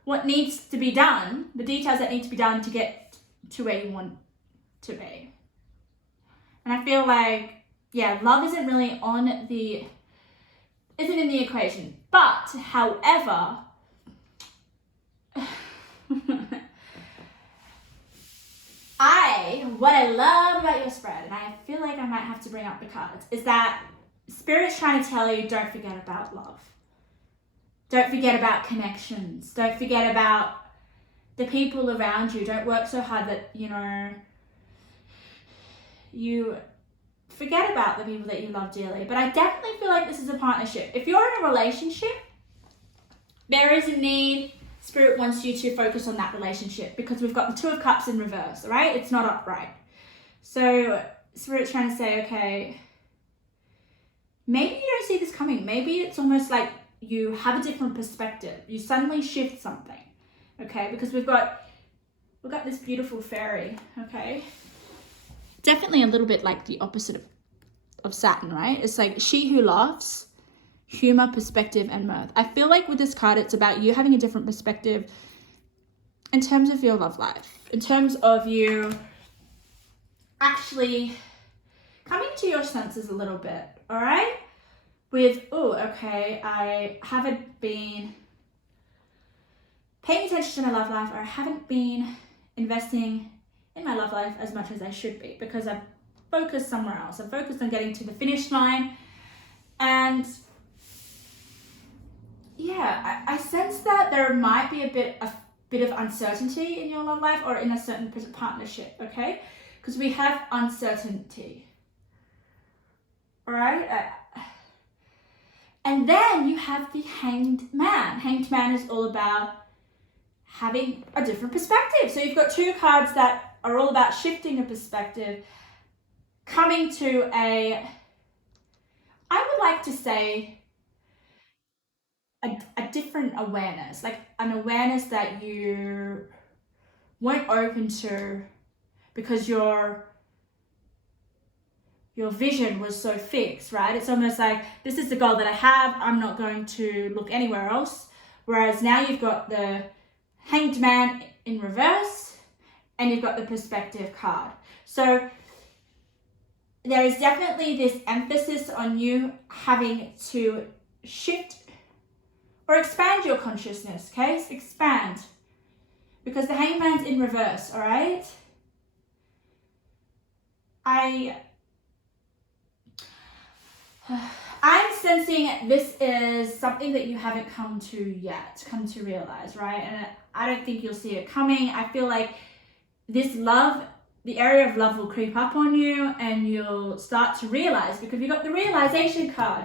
what needs to be done, the details that need to be done to get to where you want to be. And I feel like, yeah, love isn't really isn't in the equation. But, however, what I love about your spread, and I feel like I might have to bring up the cards, is that Spirit's trying to tell you, don't forget about love. Don't forget about connections. Don't forget about the people around you. Don't work so hard that, you forget about the people that you love dearly. But I definitely feel like this is a partnership. If you're in a relationship, there is a need. Spirit wants you to focus on that relationship because we've got the Two of Cups in reverse, right? It's not upright. So Spirit's trying to say, okay, maybe you don't see this coming. Maybe it's almost like you have a different perspective. You suddenly shift something, okay? Because we've got this beautiful fairy, okay? Definitely a little bit like the opposite of Saturn, right? It's like she who laughs, humor, perspective, and mirth. I feel like with this card, it's about you having a different perspective in terms of your love life, in terms of you actually coming to your senses a little bit, all right? With, oh, okay, I haven't been paying attention to my love life, or I haven't been investing in my love life as much as I should be because I've focused somewhere else. I'm focused on getting to the finish line. And yeah, I sense that there might be a bit of uncertainty in your love life or in a certain partnership, okay? Because we have uncertainty, all right? And then you have the Hanged Man. Hanged Man is all about having a different perspective. So you've got two cards that are all about shifting a perspective, coming to I would like to say, a different awareness, like an awareness that you weren't open to because your vision was so fixed, right? It's almost like, this is the goal that I have, I'm not going to look anywhere else. Whereas now you've got the Hanged Man in reverse and you've got the perspective card. So there is definitely this emphasis on you having to shift or expand your consciousness, okay? Expand. Because the Hanged Man's in reverse, all right? I'm sensing this is something that you haven't come to realize, right? And I don't think you'll see it coming. I feel like this love, the area of love will creep up on you and you'll start to realize, because you got the realization card.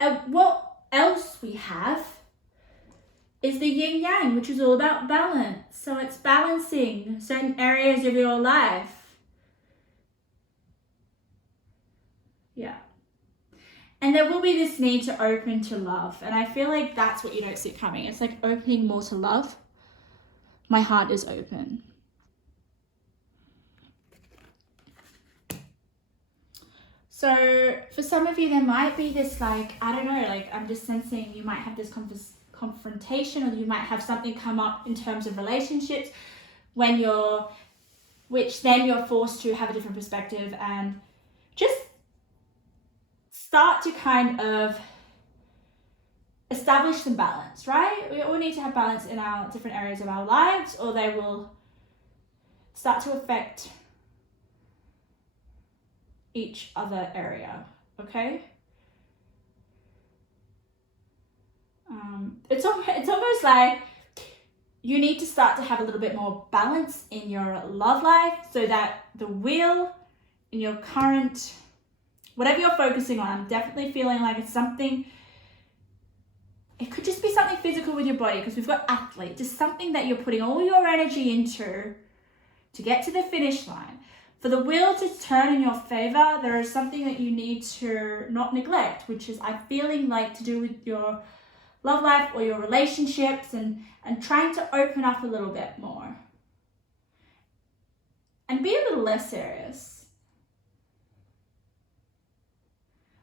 And what else we have is the yin yang, which is all about balance. So it's balancing certain areas of your life. Yeah. And there will be this need to open to love. And I feel like that's what you don't see coming. It's like opening more to love. My heart is open. So for some of you, there might be this like, I don't know, like I'm just sensing you might have this confrontation, or you might have something come up in terms of relationships which then you're forced to have a different perspective and just start to kind of establish some balance, right? We all need to have balance in our different areas of our lives, or they will start to affect each other area, okay? It's almost like you need to start to have a little bit more balance in your love life so that the wheel in your current, whatever you're focusing on, I'm definitely feeling like it's something, it could just be something physical with your body, because we've got athlete, just something that you're putting all your energy into to get to the finish line. For the wheel to turn in your favor, there is something that you need to not neglect, which is I'm feeling like to do with your love life or your relationships, and trying to open up a little bit more and be a little less serious.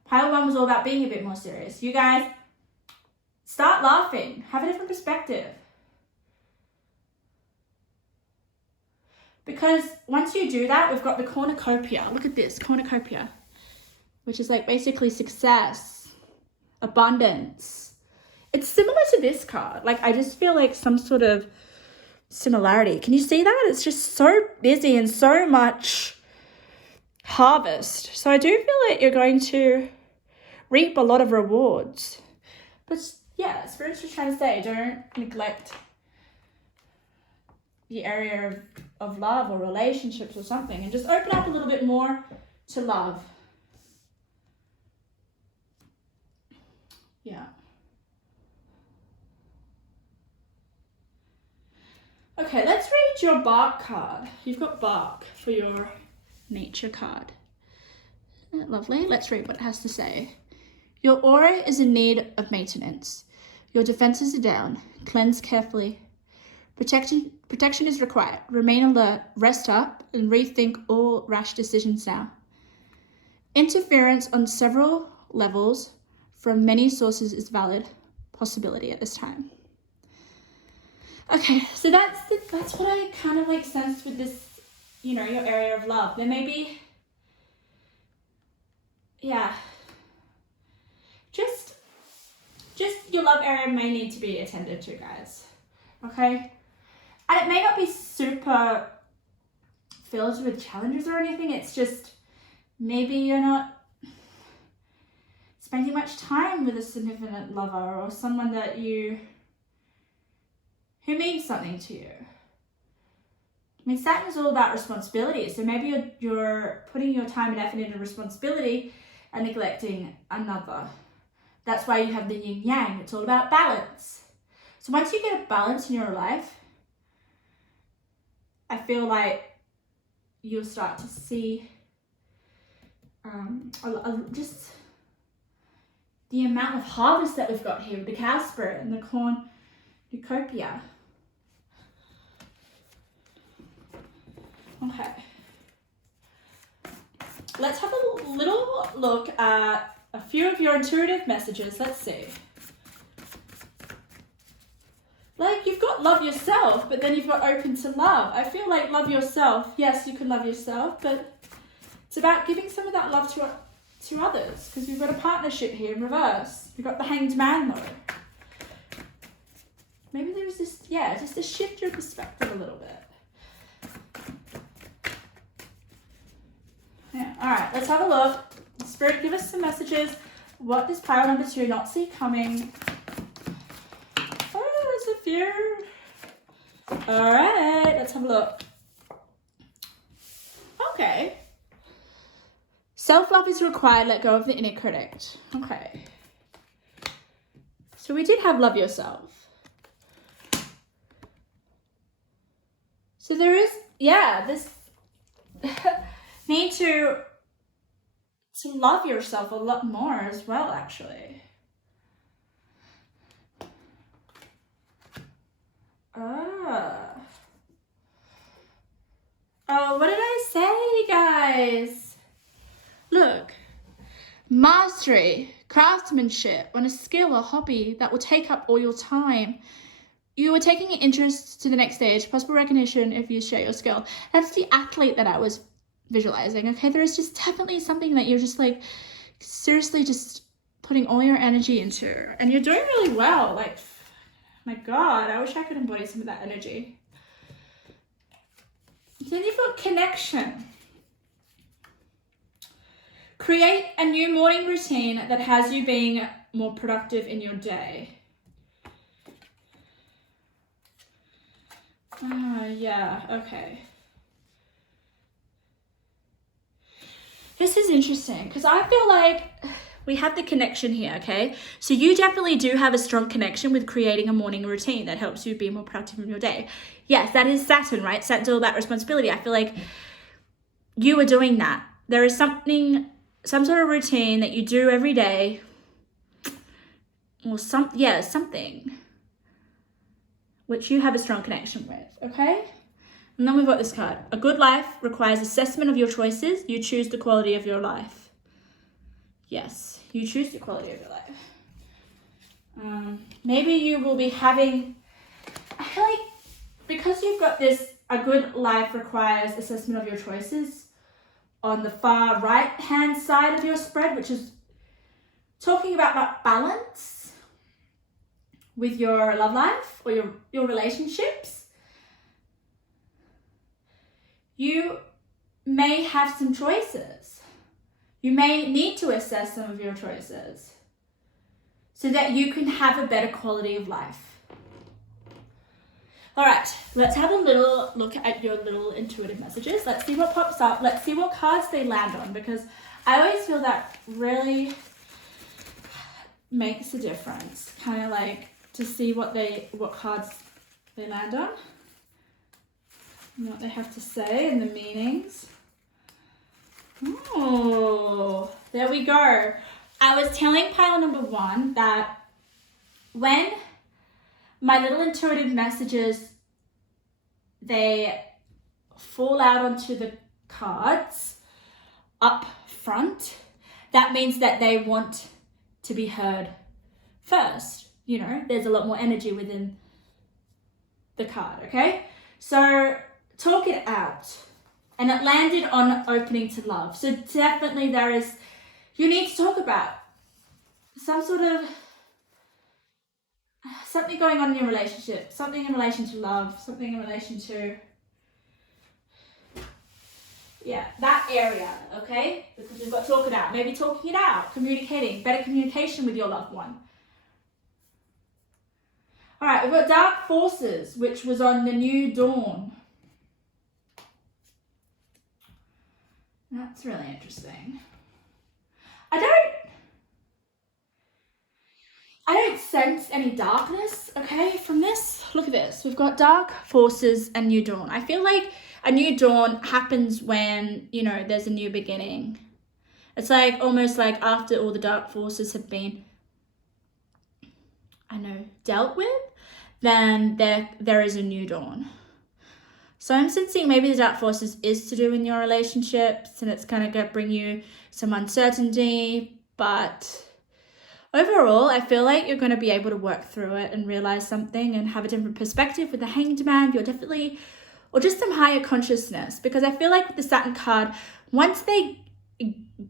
Pile 1 was all about being a bit more serious. You guys, start laughing, have a different perspective. Because once you do that, we've got the cornucopia. Look at this, cornucopia, which is like basically success, abundance. It's similar to this card. Like, I just feel like some sort of similarity. Can you see that? It's just so busy and so much harvest. So I do feel like you're going to reap a lot of rewards. But yeah, Spirit's just trying to say, don't neglect the area of love or relationships or something, and just open up a little bit more to love. Yeah. Okay, let's read your bark card. You've got bark for your nature card. Isn't that lovely? Let's read what it has to say. Your aura is in need of maintenance. Your defenses are down. Cleanse carefully. Protection is required. Remain alert, rest up, and rethink all rash decisions now. Interference on several levels from many sources is valid possibility at this time. Okay, so that's what I kind of like sensed with this, you know, your area of love. There may be, yeah, just your love area may need to be attended to, guys. Okay, and it may not be super filled with challenges or anything. It's just maybe you're not spending much time with a significant lover or someone that who means something to you. I mean, Saturn is all about responsibility. So maybe you're putting your time and effort into responsibility and neglecting another. That's why you have the yin yang. It's all about balance. So once you get a balance in your life, I feel like you'll start to see just the amount of harvest that we've got here with the cow spirit and the cornucopia. Okay. Let's have a little look at a few of your intuitive messages. Let's see. Like, you've got love yourself, but then you've got open to love. I feel like love yourself, yes, you can love yourself, but it's about giving some of that love to others, because we've got a partnership here in reverse. We've got the Hanged Man, though. Maybe there's this, yeah, just to shift your perspective a little bit. Yeah, all right, let's have a look. Spirit, give us some messages. What does pile number 2 not see coming? Oh, there's a few. All right, let's have a look. Okay. Self-love is required. Let go of the inner critic. Okay. So we did have love yourself. So there is, yeah, this need to love yourself a lot more as well, actually. Oh, what did I say, guys? Look, mastery, craftsmanship on a skill or hobby that will take up all your time. You are taking an interest to the next stage, possible recognition if you share your skill. That's the athlete that I was visualizing, okay? There is just definitely something that you're just like seriously just putting all your energy into, and you're doing really well. Like, my God, I wish I could embody some of that energy. Then you've got connection. Create a new morning routine that has you being more productive in your day. Yeah, okay. This is interesting because I feel like we have the connection here, okay? So you definitely do have a strong connection with creating a morning routine that helps you be more productive in your day. Yes, that is Saturn, right? Saturn's all about responsibility. I feel like you are doing that. There is something, some sort of routine that you do every day, or something which you have a strong connection with, okay? And then we've got this card. A good life requires assessment of your choices. You choose the quality of your life. Yes, you choose the quality of your life. Maybe you will be having, I feel like because you've got this, a good life requires assessment of your choices on the far right hand side of your spread, which is talking about that balance with your love life or your relationships. You may have some choices. You may need to assess some of your choices so that you can have a better quality of life. All right, let's have a little look at your little intuitive messages. Let's see what pops up. Let's see what cards they land on, because I always feel that really makes a difference. Kind of like to see what cards they land on. And what they have to say and the meanings. Oh, there we go. I was telling pile number 1 that when my little intuitive messages, they fall out onto the cards up front, that means that they want to be heard first. You know, there's a lot more energy within the card, okay? So talk it out. And it landed on opening to love. So definitely you need to talk about some sort of, something going on in your relationship, something in relation to love, something in relation to, that area, okay? Because we've got to talk it out. Maybe talking it out, communicating, better communication with your loved one. All right, we've got dark forces, which was on the new dawn. That's really interesting. I don't sense any darkness, okay, from this. Look at this. We've got dark forces and new dawn. I feel like a new dawn happens when, there's a new beginning. It's like almost like after all the dark forces have been, dealt with, then there is a new dawn. So I'm sensing maybe the dark forces is to do in your relationships, and it's kind of going to bring you some uncertainty. But overall, I feel like you're going to be able to work through it and realize something and have a different perspective. With the Hanged Man, you're definitely, or just some higher consciousness. Because I feel like with the Saturn card, once they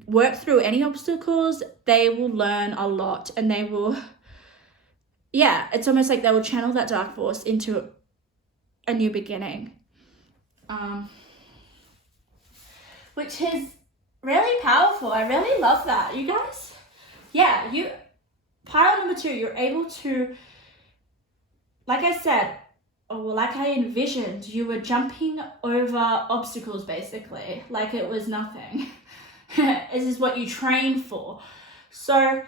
work through any obstacles, they will learn a lot, and they will, it's almost like they will channel that dark force into a new beginning. Which is really powerful. I really love that, you guys. Pile number 2, you're able to, like I said, like I envisioned, you were jumping over obstacles basically, like it was nothing. This is what you train for. So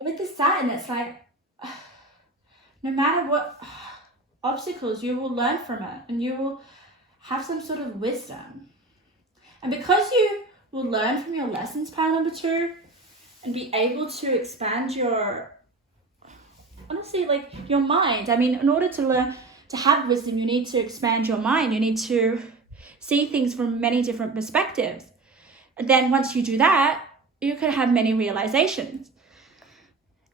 with the Saturn, it's like, no matter what obstacles, you will learn from it, and you will have some sort of wisdom. And because you will learn from your lessons, pile number 2, and be able to expand your mind. I mean, in order to learn to have wisdom, you need to expand your mind. You need to see things from many different perspectives. And then once you do that, you can have many realizations.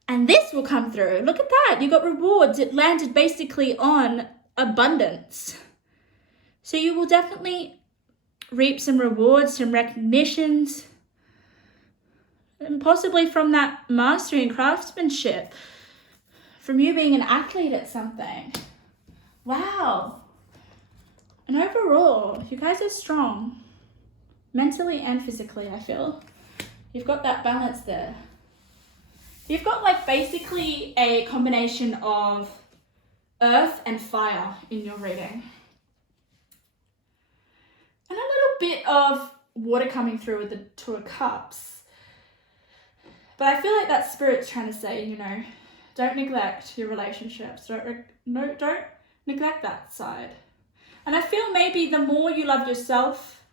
And this will come through. Look at that. You got rewards. It landed basically on abundance. So you will definitely reap some rewards, some recognitions, and possibly from that mastery and craftsmanship, from you being an athlete at something. Wow. And overall, you guys are strong, mentally and physically, I feel. You've got that balance there. You've got like basically a combination of earth and fire in your reading. And a little bit of water coming through with the Two of Cups. But I feel like that Spirit's trying to say, you know, don't neglect your relationships. Don't neglect that side. And I feel maybe the more you love yourself,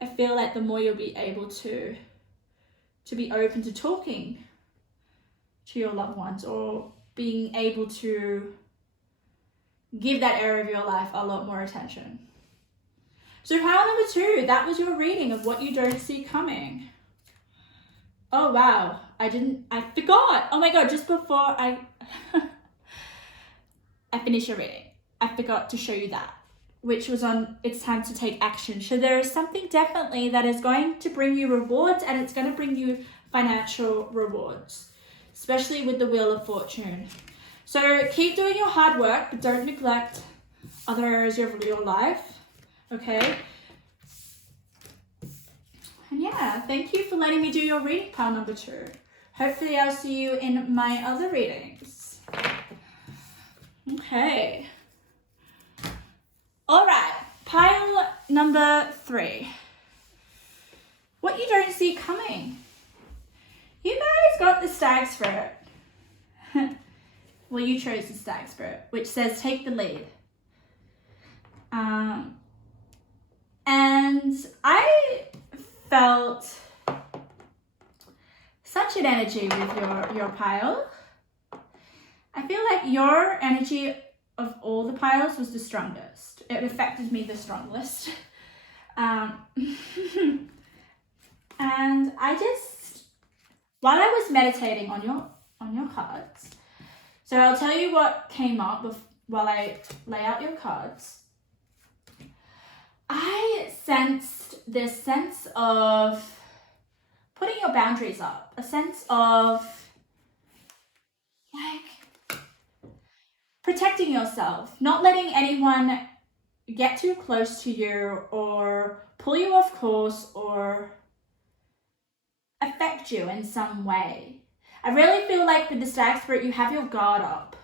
I feel like the more you'll be able to be open to talking to your loved ones, or being able to give that area of your life a lot more attention. So pile number 2, that was your reading of what you don't see coming. Oh wow, I forgot. Oh my God, just before I finish your reading, I forgot to show you that, which was on it's time to take action. So there is something definitely that is going to bring you rewards, and it's going to bring you financial rewards, especially with the Wheel of Fortune. So keep doing your hard work, but don't neglect other areas of your life, okay? And yeah, thank you for letting me do your reading, pile number 2. Hopefully I'll see you in my other readings. Okay. All right, pile number 3. What you don't see coming. You guys got the Stag Spirit. Well, you chose the Stag Spirit, which says take the lead. And I felt such an energy with your pile. I feel like your energy of all the piles was the strongest. It affected me the strongest. And I just, while I was meditating on your cards, so I'll tell you what came up while I lay out your cards. I sensed this sense of putting your boundaries up, a sense of like protecting yourself, not letting anyone get too close to you or pull you off course or affect you in some way. I really feel like with the Stag Spirit, you have your guard up.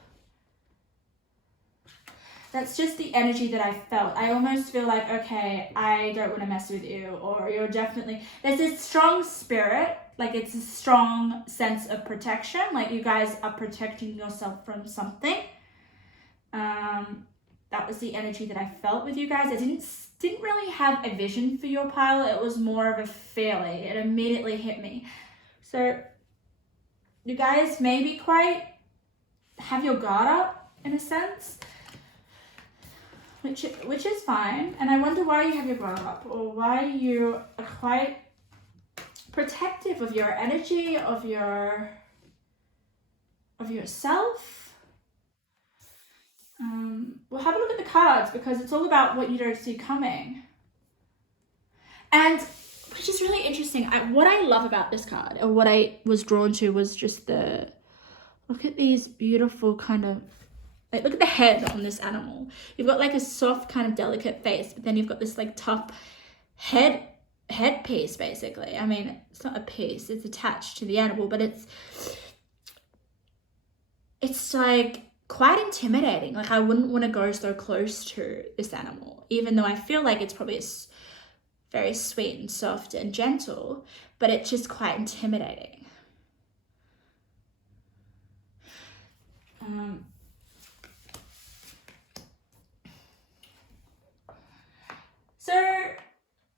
That's just the energy that I felt. I almost feel like, okay, I don't want to mess with you, or you're definitely, there's this strong spirit, like it's a strong sense of protection, like you guys are protecting yourself from something. That was the energy that I felt with you guys. I didn't really have a vision for your pile. It was more of a feeling. It immediately hit me. So you guys maybe quite have your guard up in a sense, which is fine. And I wonder why you have your guard up, or why you are quite protective of your energy, of yourself. We'll have a look at the cards, because it's all about what you don't see coming. And which is really interesting. What I love about this card, or what I was drawn to, was just look at these beautiful kind of, like, look at the head on this animal. You've got like a soft kind of delicate face, but then you've got this like tough head piece basically. I mean, it's not a piece, it's attached to the animal, but it's like quite intimidating. Like I wouldn't want to go so close to this animal, even though I feel like it's probably very sweet and soft and gentle, but it's just quite intimidating. So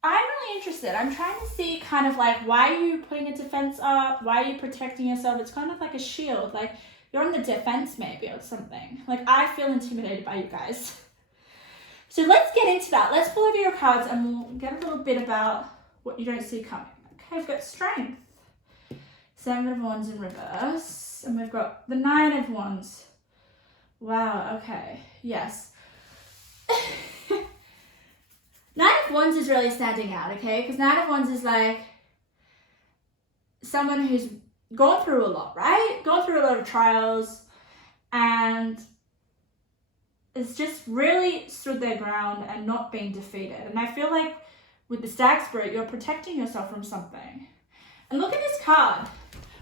I'm really interested. I'm trying to see kind of like, why are you putting a defense up? Why are you protecting yourself? It's kind of like a shield, like you're on the defense maybe or something. Like I feel intimidated by you guys. So let's get into that. Let's pull over your cards and we'll get a little bit about what you don't see coming. Okay, we've got Strength, 7 of Wands in reverse, and we've got the 9 of Wands. Wow, okay, yes. Nine of Wands is really standing out, okay? Because Nine of Wands is like someone who's gone through a lot, right? Gone through a lot of trials and it's just really stood their ground and not being defeated. And I feel like with the Stag Spirit, you're protecting yourself from something. And look at this card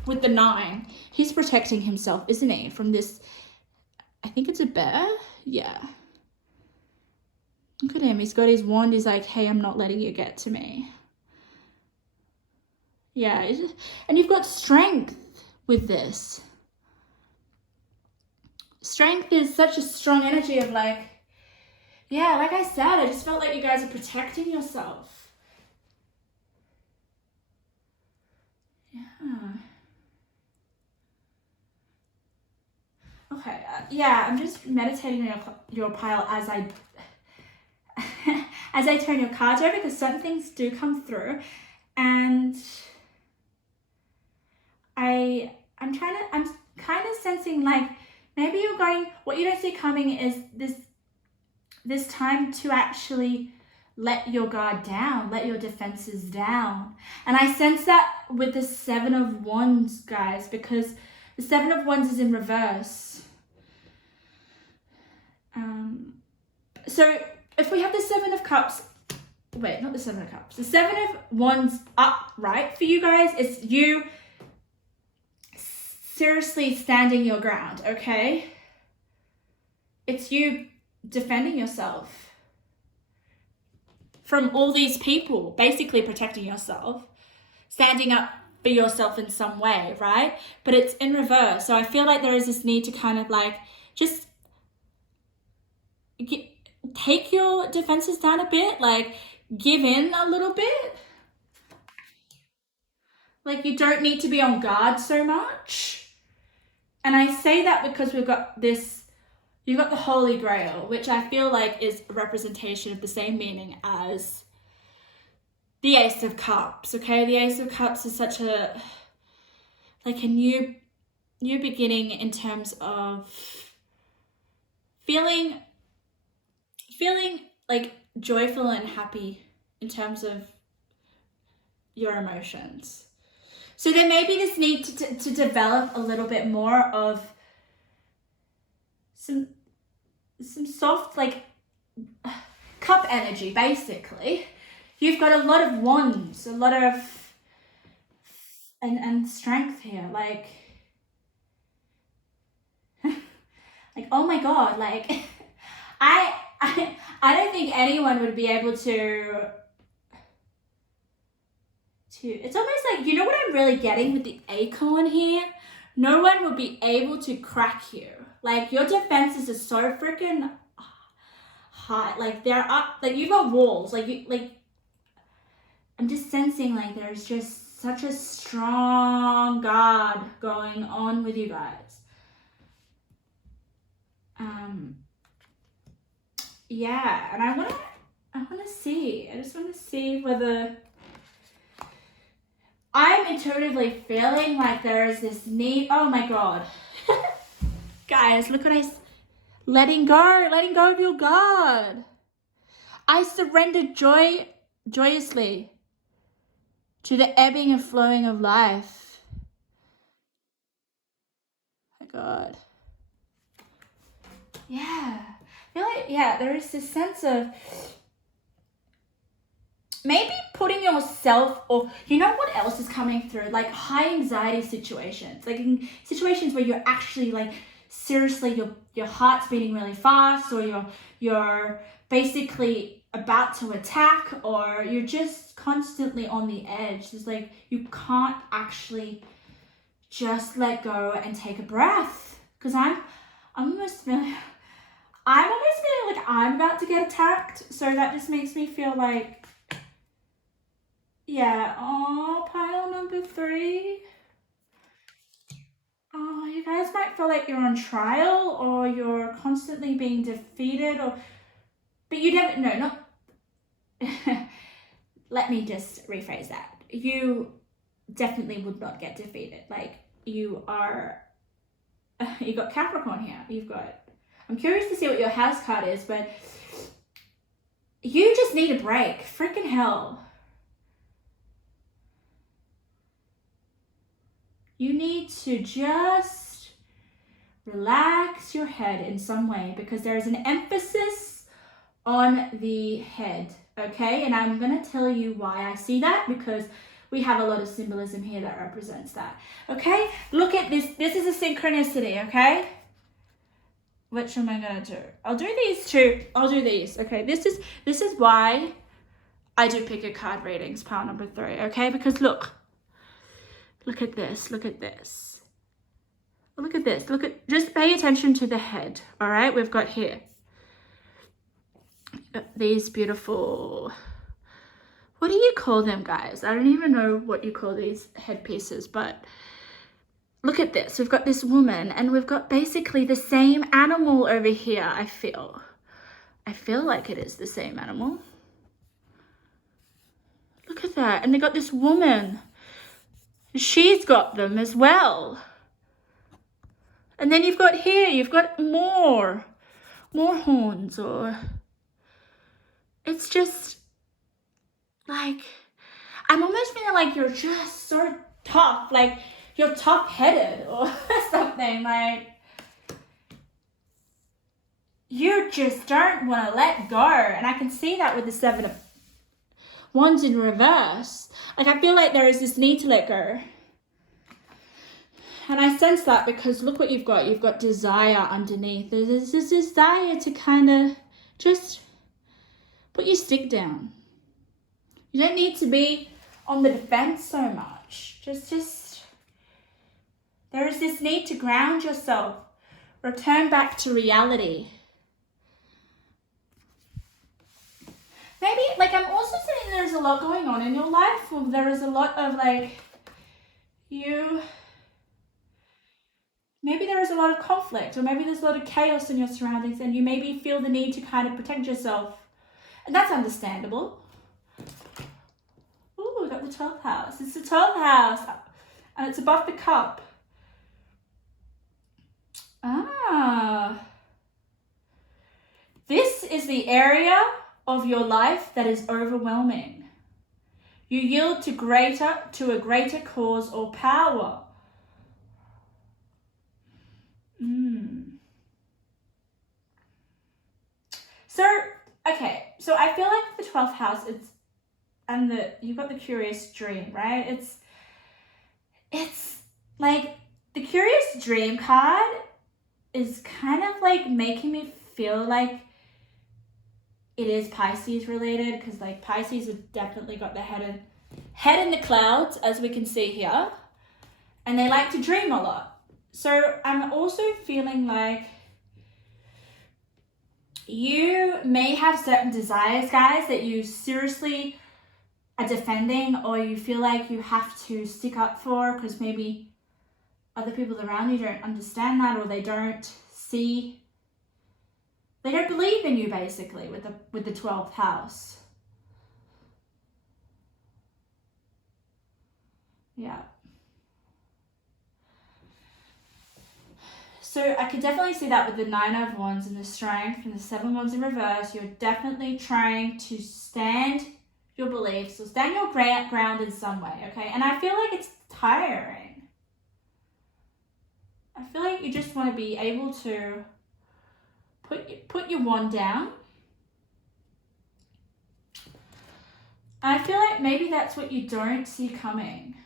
with the 9. He's protecting himself, isn't he? From this, I think it's a bear? Yeah. Look at him. He's got his wand. He's like, hey, I'm not letting you get to me. Yeah. And you've got strength with this. Strength is such a strong energy of like, yeah, like I said, I just felt like you guys are protecting yourself. Yeah. Okay, yeah, I'm just meditating on your pile as I as I turn your cards over, because certain things do come through, and I'm kind of sensing like maybe you're going, what you don't see coming is this time to actually let your guard down, let your defenses down. And I sense that with the 7 of Wands, guys, because the 7 of Wands is in reverse. So if we have the 7 of Cups, wait, not the 7 of Cups, the 7 of Wands upright for you guys, it's you seriously standing your ground, okay? It's you defending yourself from all these people, basically protecting yourself, standing up for yourself in some way, right? But it's in reverse. So I feel like there is this need to kind of like just take your defenses down a bit, like give in a little bit. Like you don't need to be on guard so much. And I say that because we've got this, you've got the Holy Grail, which I feel like is a representation of the same meaning as the Ace of Cups, okay? The Ace of Cups is such a, like a new beginning in terms of feeling like joyful and happy in terms of your emotions. So there may be this need to develop a little bit more of some soft like cup energy, basically. You've got a lot of wands, a lot of and strength here, like oh my god, like I don't think anyone would be able to it's almost like, you know what I'm really getting with the acorn here? No one will be able to crack you. Like your defenses are so freaking high, like they're up, like you've got walls, like I'm just sensing like there's just such a strong guard going on with you guys. Yeah, and I want to see, I just want to see whether I'm intuitively feeling like there is this need. Oh my god. Guys, look what letting go of your guard. I surrendered joyously to the ebbing and flowing of life. Oh my god. Yeah. I feel like, yeah, there is this sense of maybe putting yourself, or you know what else is coming through, like high anxiety situations, like in situations where you're actually like seriously your heart's beating really fast, or you're basically about to attack, or you're just constantly on the edge. There's like you can't actually just let go and take a breath, because I'm almost feeling like I'm about to get attacked. So that just makes me feel like, yeah, oh, pile number 3. Oh, you guys might feel like you're on trial, or you're constantly being defeated, but you never, no, not, let me just rephrase that. You definitely would not get defeated. Like you got Capricorn here. I'm curious to see what your house card is, but you just need a break. Freaking hell. You need to just relax your head in some way, because there is an emphasis on the head, okay? And I'm going to tell you why I see that, because we have a lot of symbolism here that represents that, okay? Look at this. This is a synchronicity, okay? Which am I going to do? I'll do these two. I'll do these, okay? This is why I do pick a card readings, pile number 3, okay? Because look at this, look at this. Look at this, just pay attention to the head, all right? We've got here these beautiful, what do you call them, guys? I don't even know what you call these headpieces, but look at this. We've got this woman, and we've got basically the same animal over here, I feel like it is the same animal. Look at that. And they got this woman. She's got them as well. And then you've got more horns, or it's just like, I'm almost feeling like you're just so tough, like you're top-headed or something, like you just don't want to let go. And I can see that with the 7 of Wands in reverse. Like, I feel like there is this need to let go. And I sense that because look what you've got. You've got desire underneath. There's this desire to kind of just put your stick down. You don't need to be on the defense so much. Just there is this need to ground yourself. Return back to reality. Maybe, like, I'm also saying there's a lot going on in your life. Or there is a lot of, like, maybe there is a lot of conflict, or maybe there's a lot of chaos in your surroundings, and you maybe feel the need to kind of protect yourself. And that's understandable. Ooh, we got the 12th house. It's the 12th house, and it's above the cup. This is the area of your life that is overwhelming. You yield to a greater cause or power. So I feel like the 12th house, you've got the curious dream, right? It's like the curious dream card is kind of like making me feel like it is Pisces related, because like Pisces have definitely got their head in the clouds, as we can see here, and they like to dream a lot. So I'm also feeling like you may have certain desires, guys, that you seriously are defending, or you feel like you have to stick up for because maybe other people around you don't understand that, or they don't believe in you, basically, with the 12th house. Yeah. So I could definitely see that with the 9 of Wands and the Strength and the 7 Wands in reverse. You're definitely trying to stand your beliefs, or stand your ground in some way, okay? And I feel like it's tiring. I feel like you just want to be able to put your wand down. I feel like maybe that's what you don't see coming.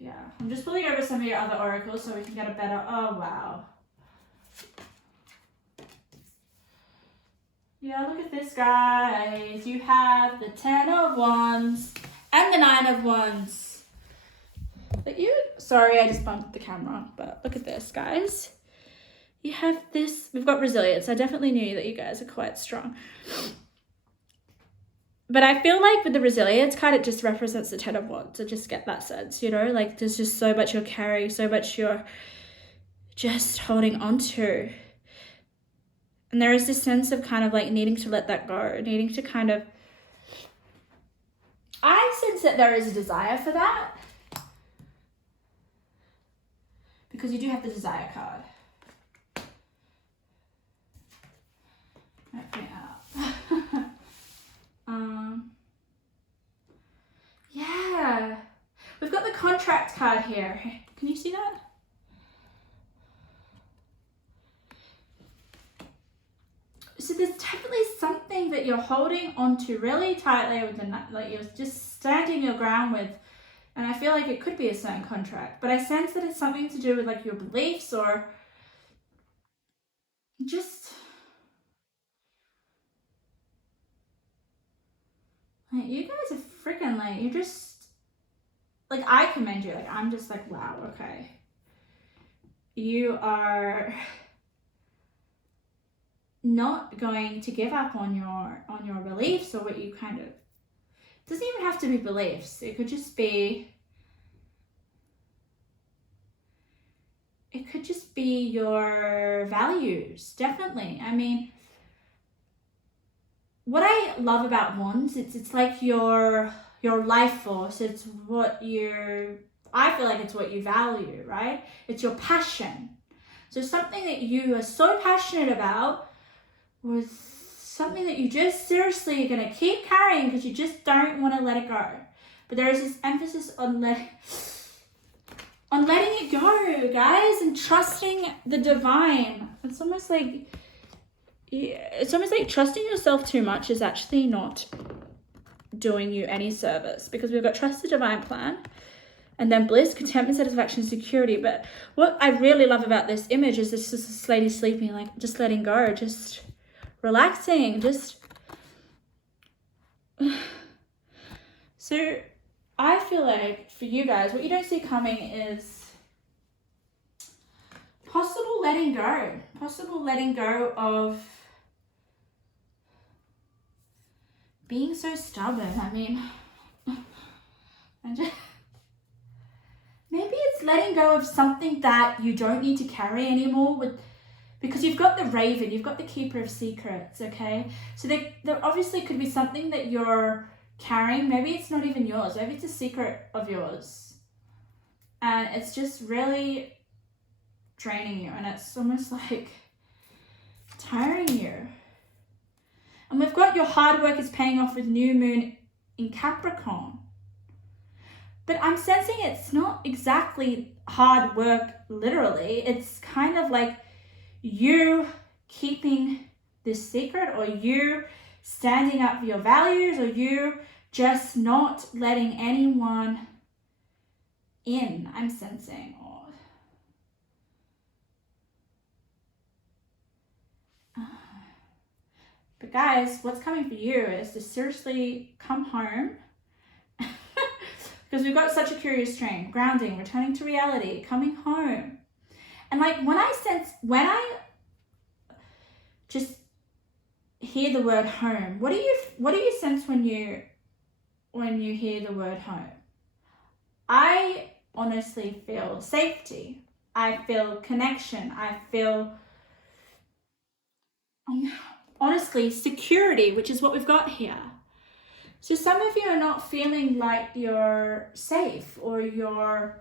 Yeah, I'm just pulling over some of your other oracles so we can get a better, oh wow. Yeah, look at this, guys. You have the 10 of Wands and the 9 of Wands. Sorry, I just bumped the camera, but look at this, guys. You have this, we've got resilience. I definitely knew that you guys are quite strong. But I feel like with the resilience card, it just represents the 10 of Wands. I just get that sense, like there's just so much you're carrying, so much you're just holding on to. And there is this sense of kind of like needing to let that go, needing to kind of, I sense that there is a desire for that. Because you do have the desire card. contract card here. Can you see that? So there's definitely something that you're holding onto really tightly with like you're just standing your ground with. And I feel like it could be a certain contract, but I sense that it's something to do with like your beliefs or just like you guys are freaking like, you're just like, I commend you. Like, I'm just like, wow, okay. You are not going to give up on your beliefs or what you kind of, it doesn't even have to be beliefs. It could just be your values, definitely. I mean, what I love about wands, it's like your life force. It's what I feel like it's what you value, right? It's your passion. So something that you are so passionate about was something that you just seriously are going to keep carrying because you just don't want to let it go. But there is this emphasis on letting it go, guys, and trusting the divine. It's almost like trusting yourself too much is actually not doing you any service, because we've got trust the divine plan, and then bliss, contentment, satisfaction, security. But what I really love about this image is this lady sleeping, like just letting go, just relaxing, just. So I feel like for you guys, what you don't see coming is possible letting go of being so stubborn. I mean, maybe it's letting go of something that you don't need to carry anymore because you've got the Raven, you've got the Keeper of Secrets, okay? So there obviously could be something that you're carrying. Maybe it's not even yours. Maybe it's a secret of yours. And it's just really draining you, and it's almost like tiring you. And we've got your hard work is paying off with new moon in Capricorn. But I'm sensing it's not exactly hard work literally. It's kind of like you keeping this secret, or you standing up for your values, or you just not letting anyone in, I'm sensing. But guys, what's coming for you is to seriously come home, because we've got such a curious stream. Grounding, returning to reality, coming home. And like when I just hear the word home, what do you sense when you hear the word home? I honestly feel safety. I feel connection. I feel honestly security, which is what we've got here. So some of you are not feeling like you're safe, or you're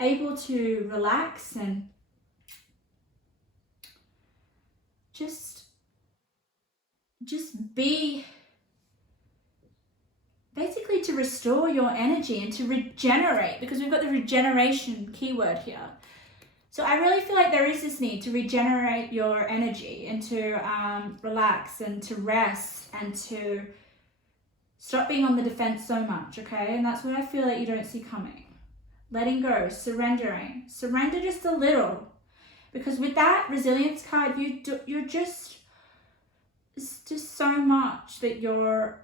able to relax and just be, basically to restore your energy and to regenerate, because we've got the regeneration keyword here. So I really feel like there is this need to regenerate your energy and to relax and to rest and to stop being on the defense so much, okay? And that's what I feel like you don't see coming. Letting go, surrendering. Surrender just a little. Because with that resilience card, you're just, it's just so much that you're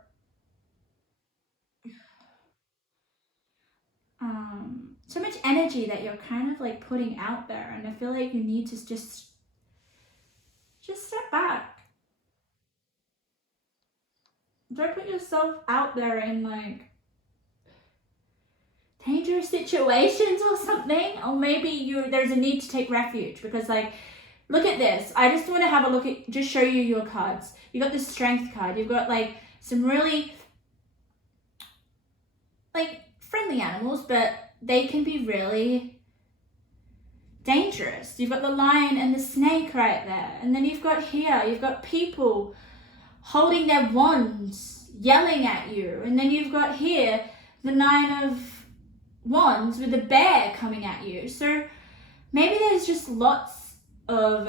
so much energy that you're kind of like putting out there, and I feel like you need to just step back. Don't put yourself out there in like dangerous situations or something, or maybe there's a need to take refuge, because like, look at this. I just want to have a look at, just show you your cards. You got the Strength card. You've got like some really like friendly animals, but they can be really dangerous. You've got the Lion and the Snake right there. And then you've got people holding their wands, yelling at you. And then you've got here the Nine of Wands with a bear coming at you. So maybe there's just lots of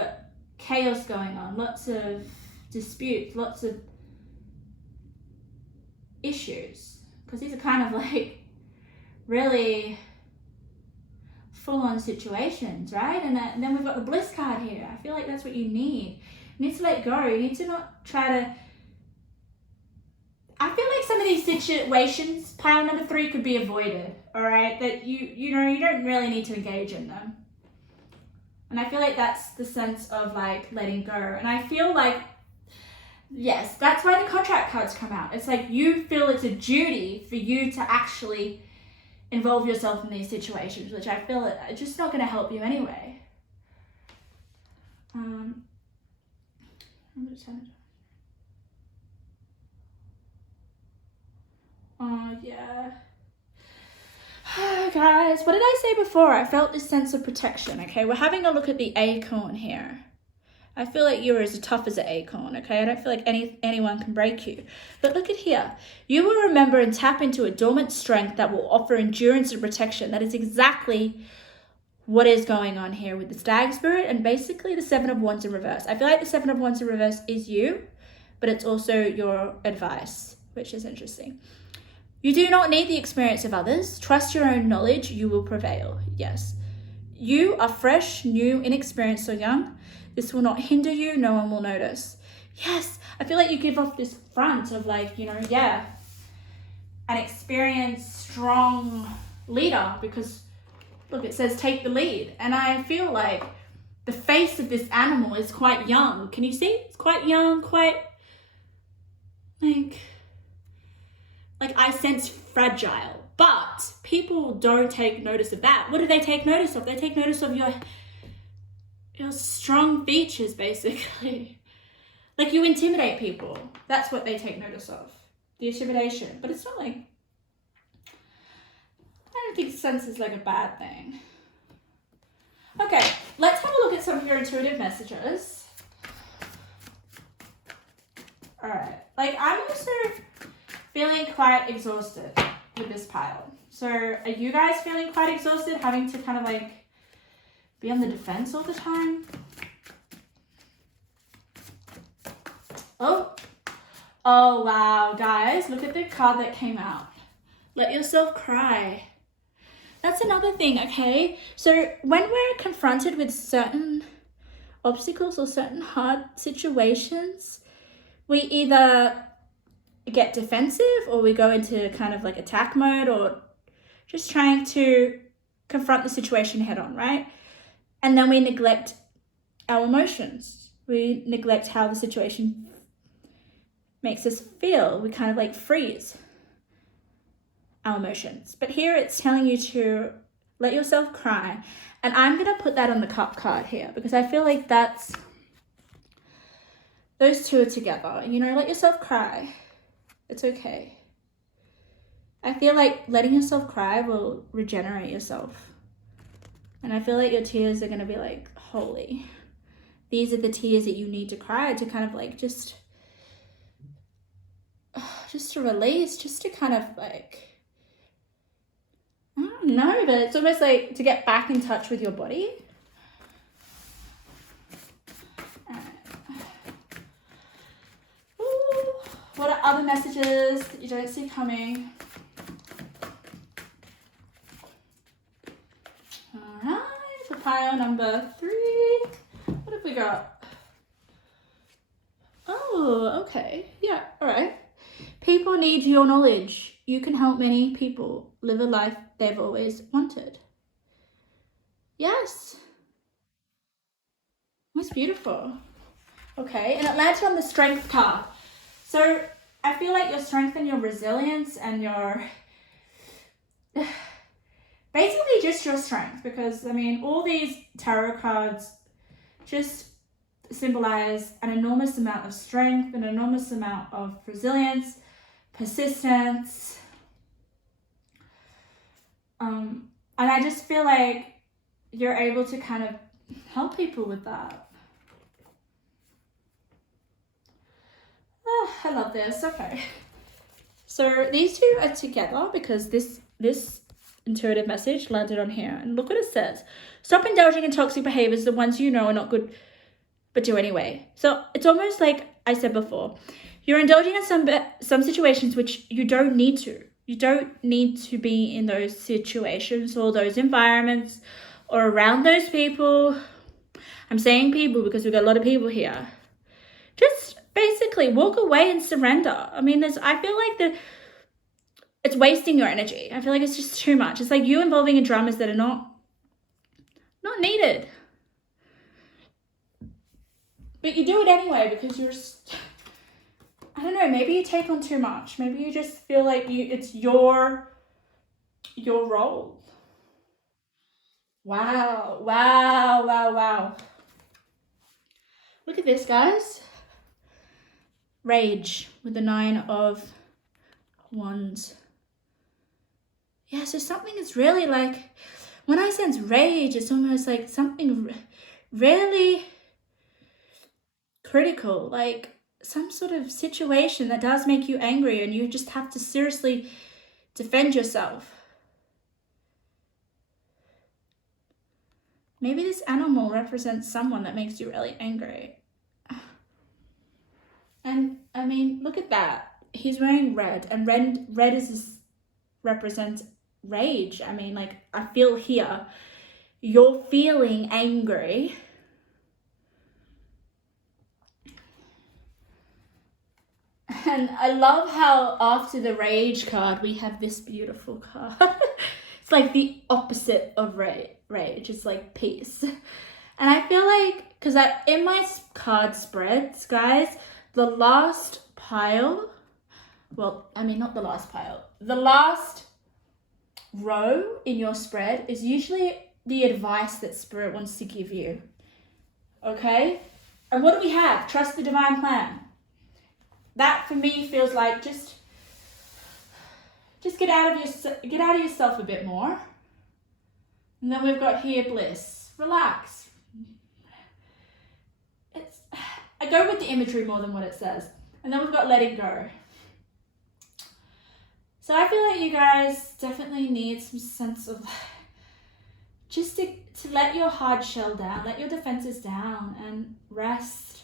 chaos going on, lots of disputes, lots of issues, because these are kind of like really full-on situations, right? And then we've got the bliss card here. I feel like that's what you need. You need to let go. You need to not try to... I feel like some of these situations, pile number 3, could be avoided, all right? That you know, you don't really need to engage in them. And I feel like that's the sense of like letting go. And I feel like, yes, that's why the contract cards come out. It's like you feel it's a duty for you to actually involve yourself in these situations, which I feel it's just not going to help you anyway. Oh, yeah. Guys, what did I say before? I felt this sense of protection, okay? We're having a look at the acorn here. I feel like you're as tough as an acorn, okay? I don't feel like anyone can break you. But look at here. You will remember and tap into a dormant strength that will offer endurance and protection. That is exactly what is going on here with the stag spirit and basically the 7 of Wands in reverse. I feel like the 7 of Wands in reverse is you, but it's also your advice, which is interesting. You do not need the experience of others. Trust your own knowledge. You will prevail. Yes. You are fresh, new, inexperienced, or young. This will not hinder you. No one will notice. Yes. I feel like you give off this front of like, you know, yeah, an experienced, strong leader, because look, it says take the lead. And I feel like the face of this animal is quite young. Can you see? It's quite young, quite like I sense fragile, but people don't take notice of that. What do they take notice of? They take notice of your strong features, basically. Like you intimidate people. That's what they take notice of. The intimidation. But it's not like, I don't think sense is like a bad thing. Okay, let's have a look at some of your intuitive messages. All right, like I'm also feeling quite exhausted with this pile. So are you guys feeling quite exhausted, having to kind of like be on the defense all the time? Oh wow, guys, look at the card that came out. Let yourself cry. That's another thing, okay? So when we're confronted with certain obstacles or certain hard situations, we either get defensive or we go into kind of like attack mode or just trying to confront the situation head on, right? And then we neglect our emotions. We neglect how the situation makes us feel. We kind of like freeze our emotions. But here it's telling you to let yourself cry. And I'm going to put that on the cup card here because I feel like that's, those two are together. You know, let yourself cry. It's okay. I feel like letting yourself cry will regenerate yourself. And I feel like your tears are going to be like, holy. These are the tears that you need to cry to kind of like just to release, just to kind of like, I don't know, but it's almost like to get back in touch with your body. Ooh, what are other messages that you don't see coming? Alright, for pile number 3. What have we got? Oh, okay. Yeah, alright. People need your knowledge. You can help many people live a life they've always wanted. Yes. That's beautiful. Okay, and it lands on the strength card. So I feel like your strength and your resilience and your... basically just your strength, because I mean all these tarot cards just symbolize an enormous amount of strength, an enormous amount of resilience, persistence, and I just feel like you're able to kind of help people with that. Oh, I love this. Okay, so these two are together because this intuitive message landed on here. And look what it says. Stop indulging in toxic behaviors, the ones you know are not good, but do anyway. So it's almost like I said before. You're indulging in some situations which you don't need to. You don't need to be in those situations or those environments or around those people. I'm saying people because we've got a lot of people here. Just basically walk away and surrender. I mean, I feel like it's wasting your energy. I feel like it's just too much. It's like you involving in dramas that are not needed. But you do it anyway because you're I don't know, maybe you take on too much. Maybe you just feel like it's your role. Wow. Look at this, guys. Rage with the 9 of Wands. Yeah, so something is really like, when I sense rage, it's almost like something really critical, like some sort of situation that does make you angry and you just have to seriously defend yourself. Maybe this animal represents someone that makes you really angry. And I mean, look at that. He's wearing red, and red represents rage. I mean, like, I feel here, you're feeling angry. And I love how after the rage card, we have this beautiful card. It's like the opposite of rage. It's like peace. And I feel like, because in my card spreads, guys, the last pile, well, I mean, not the last pile, the last row in your spread is usually the advice that Spirit wants to give you. Okay? And what do we have? Trust the divine plan. That for me feels like just get out of yourself a bit more. And then we've got here bliss. Relax. I go with the imagery more than what it says. And then we've got letting go. So I feel like you guys definitely need some sense of just to let your hard shell down, let your defenses down and rest.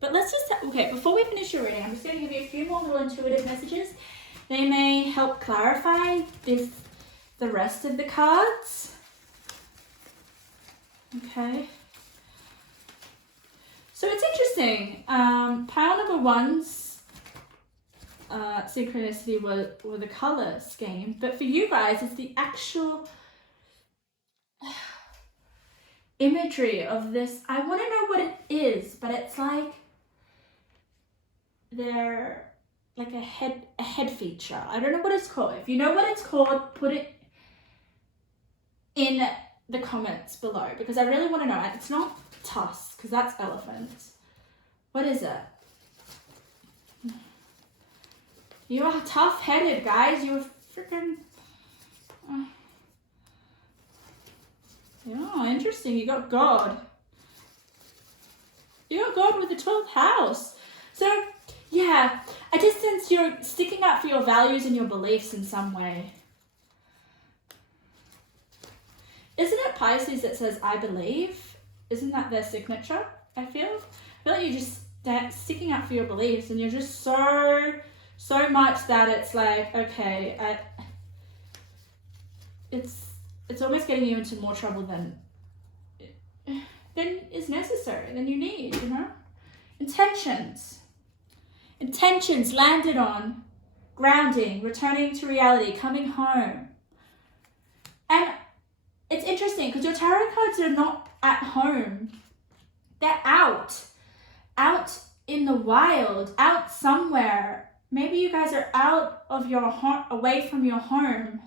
But let's just, okay, before we finish your reading, I'm just going to give you a few more little intuitive messages. They may help clarify the rest of the cards. Okay. So it's interesting. Pile number 1's synchronicity were the color scheme, but for you guys, it's the actual imagery of this. I want to know what it is, but it's like they're like a head feature. I don't know what it's called. If you know what it's called, put it in the comments below because I really want to know. It's not tusk because that's elephant. What is it? You are tough-headed, guys. You're freaking... Yeah, interesting. You got God. You got God with the 12th house. So, yeah, I just sense you're sticking up for your values and your beliefs in some way. Isn't it Pisces that says, I believe? Isn't that their signature, I feel? I feel like you're just sticking up for your beliefs and you're just so much that it's like, okay, it's almost getting you into more trouble than is necessary, than you need, you know? Intentions landed on grounding, returning to reality, coming home. And it's interesting because your tarot cards are not at home. They're out in the wild, out somewhere. Maybe you guys are out of your home, away from your home.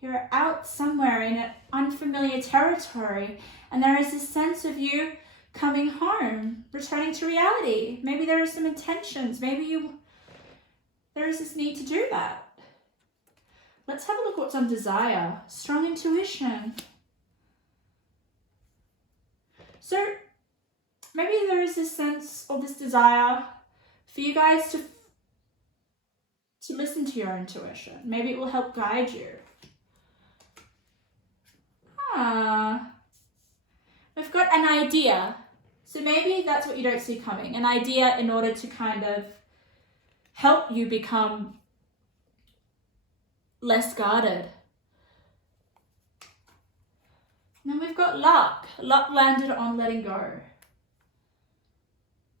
You're out somewhere in an unfamiliar territory, and there is this sense of you coming home, returning to reality. Maybe there are some intentions. Maybe there is this need to do that. Let's have a look what's on desire. Strong intuition. So maybe there is this sense or this desire for you guys to listen to your intuition. Maybe it will help guide you. We've got an idea. So maybe that's what you don't see coming. An idea in order to kind of help you become less guarded. And then we've got luck. Luck landed on letting go.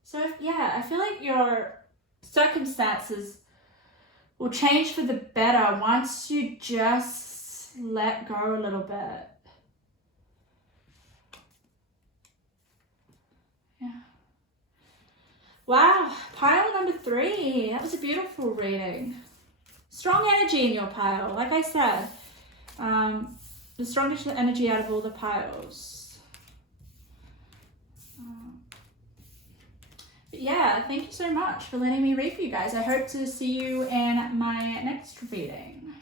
So yeah, I feel like your circumstances will change for the better once you just let go a little bit. Yeah. Wow, pile number 3. That was a beautiful reading. Strong energy in your pile, like I said. The strongest energy out of all the piles. But yeah, thank you so much for letting me read for you guys. I hope to see you in my next reading.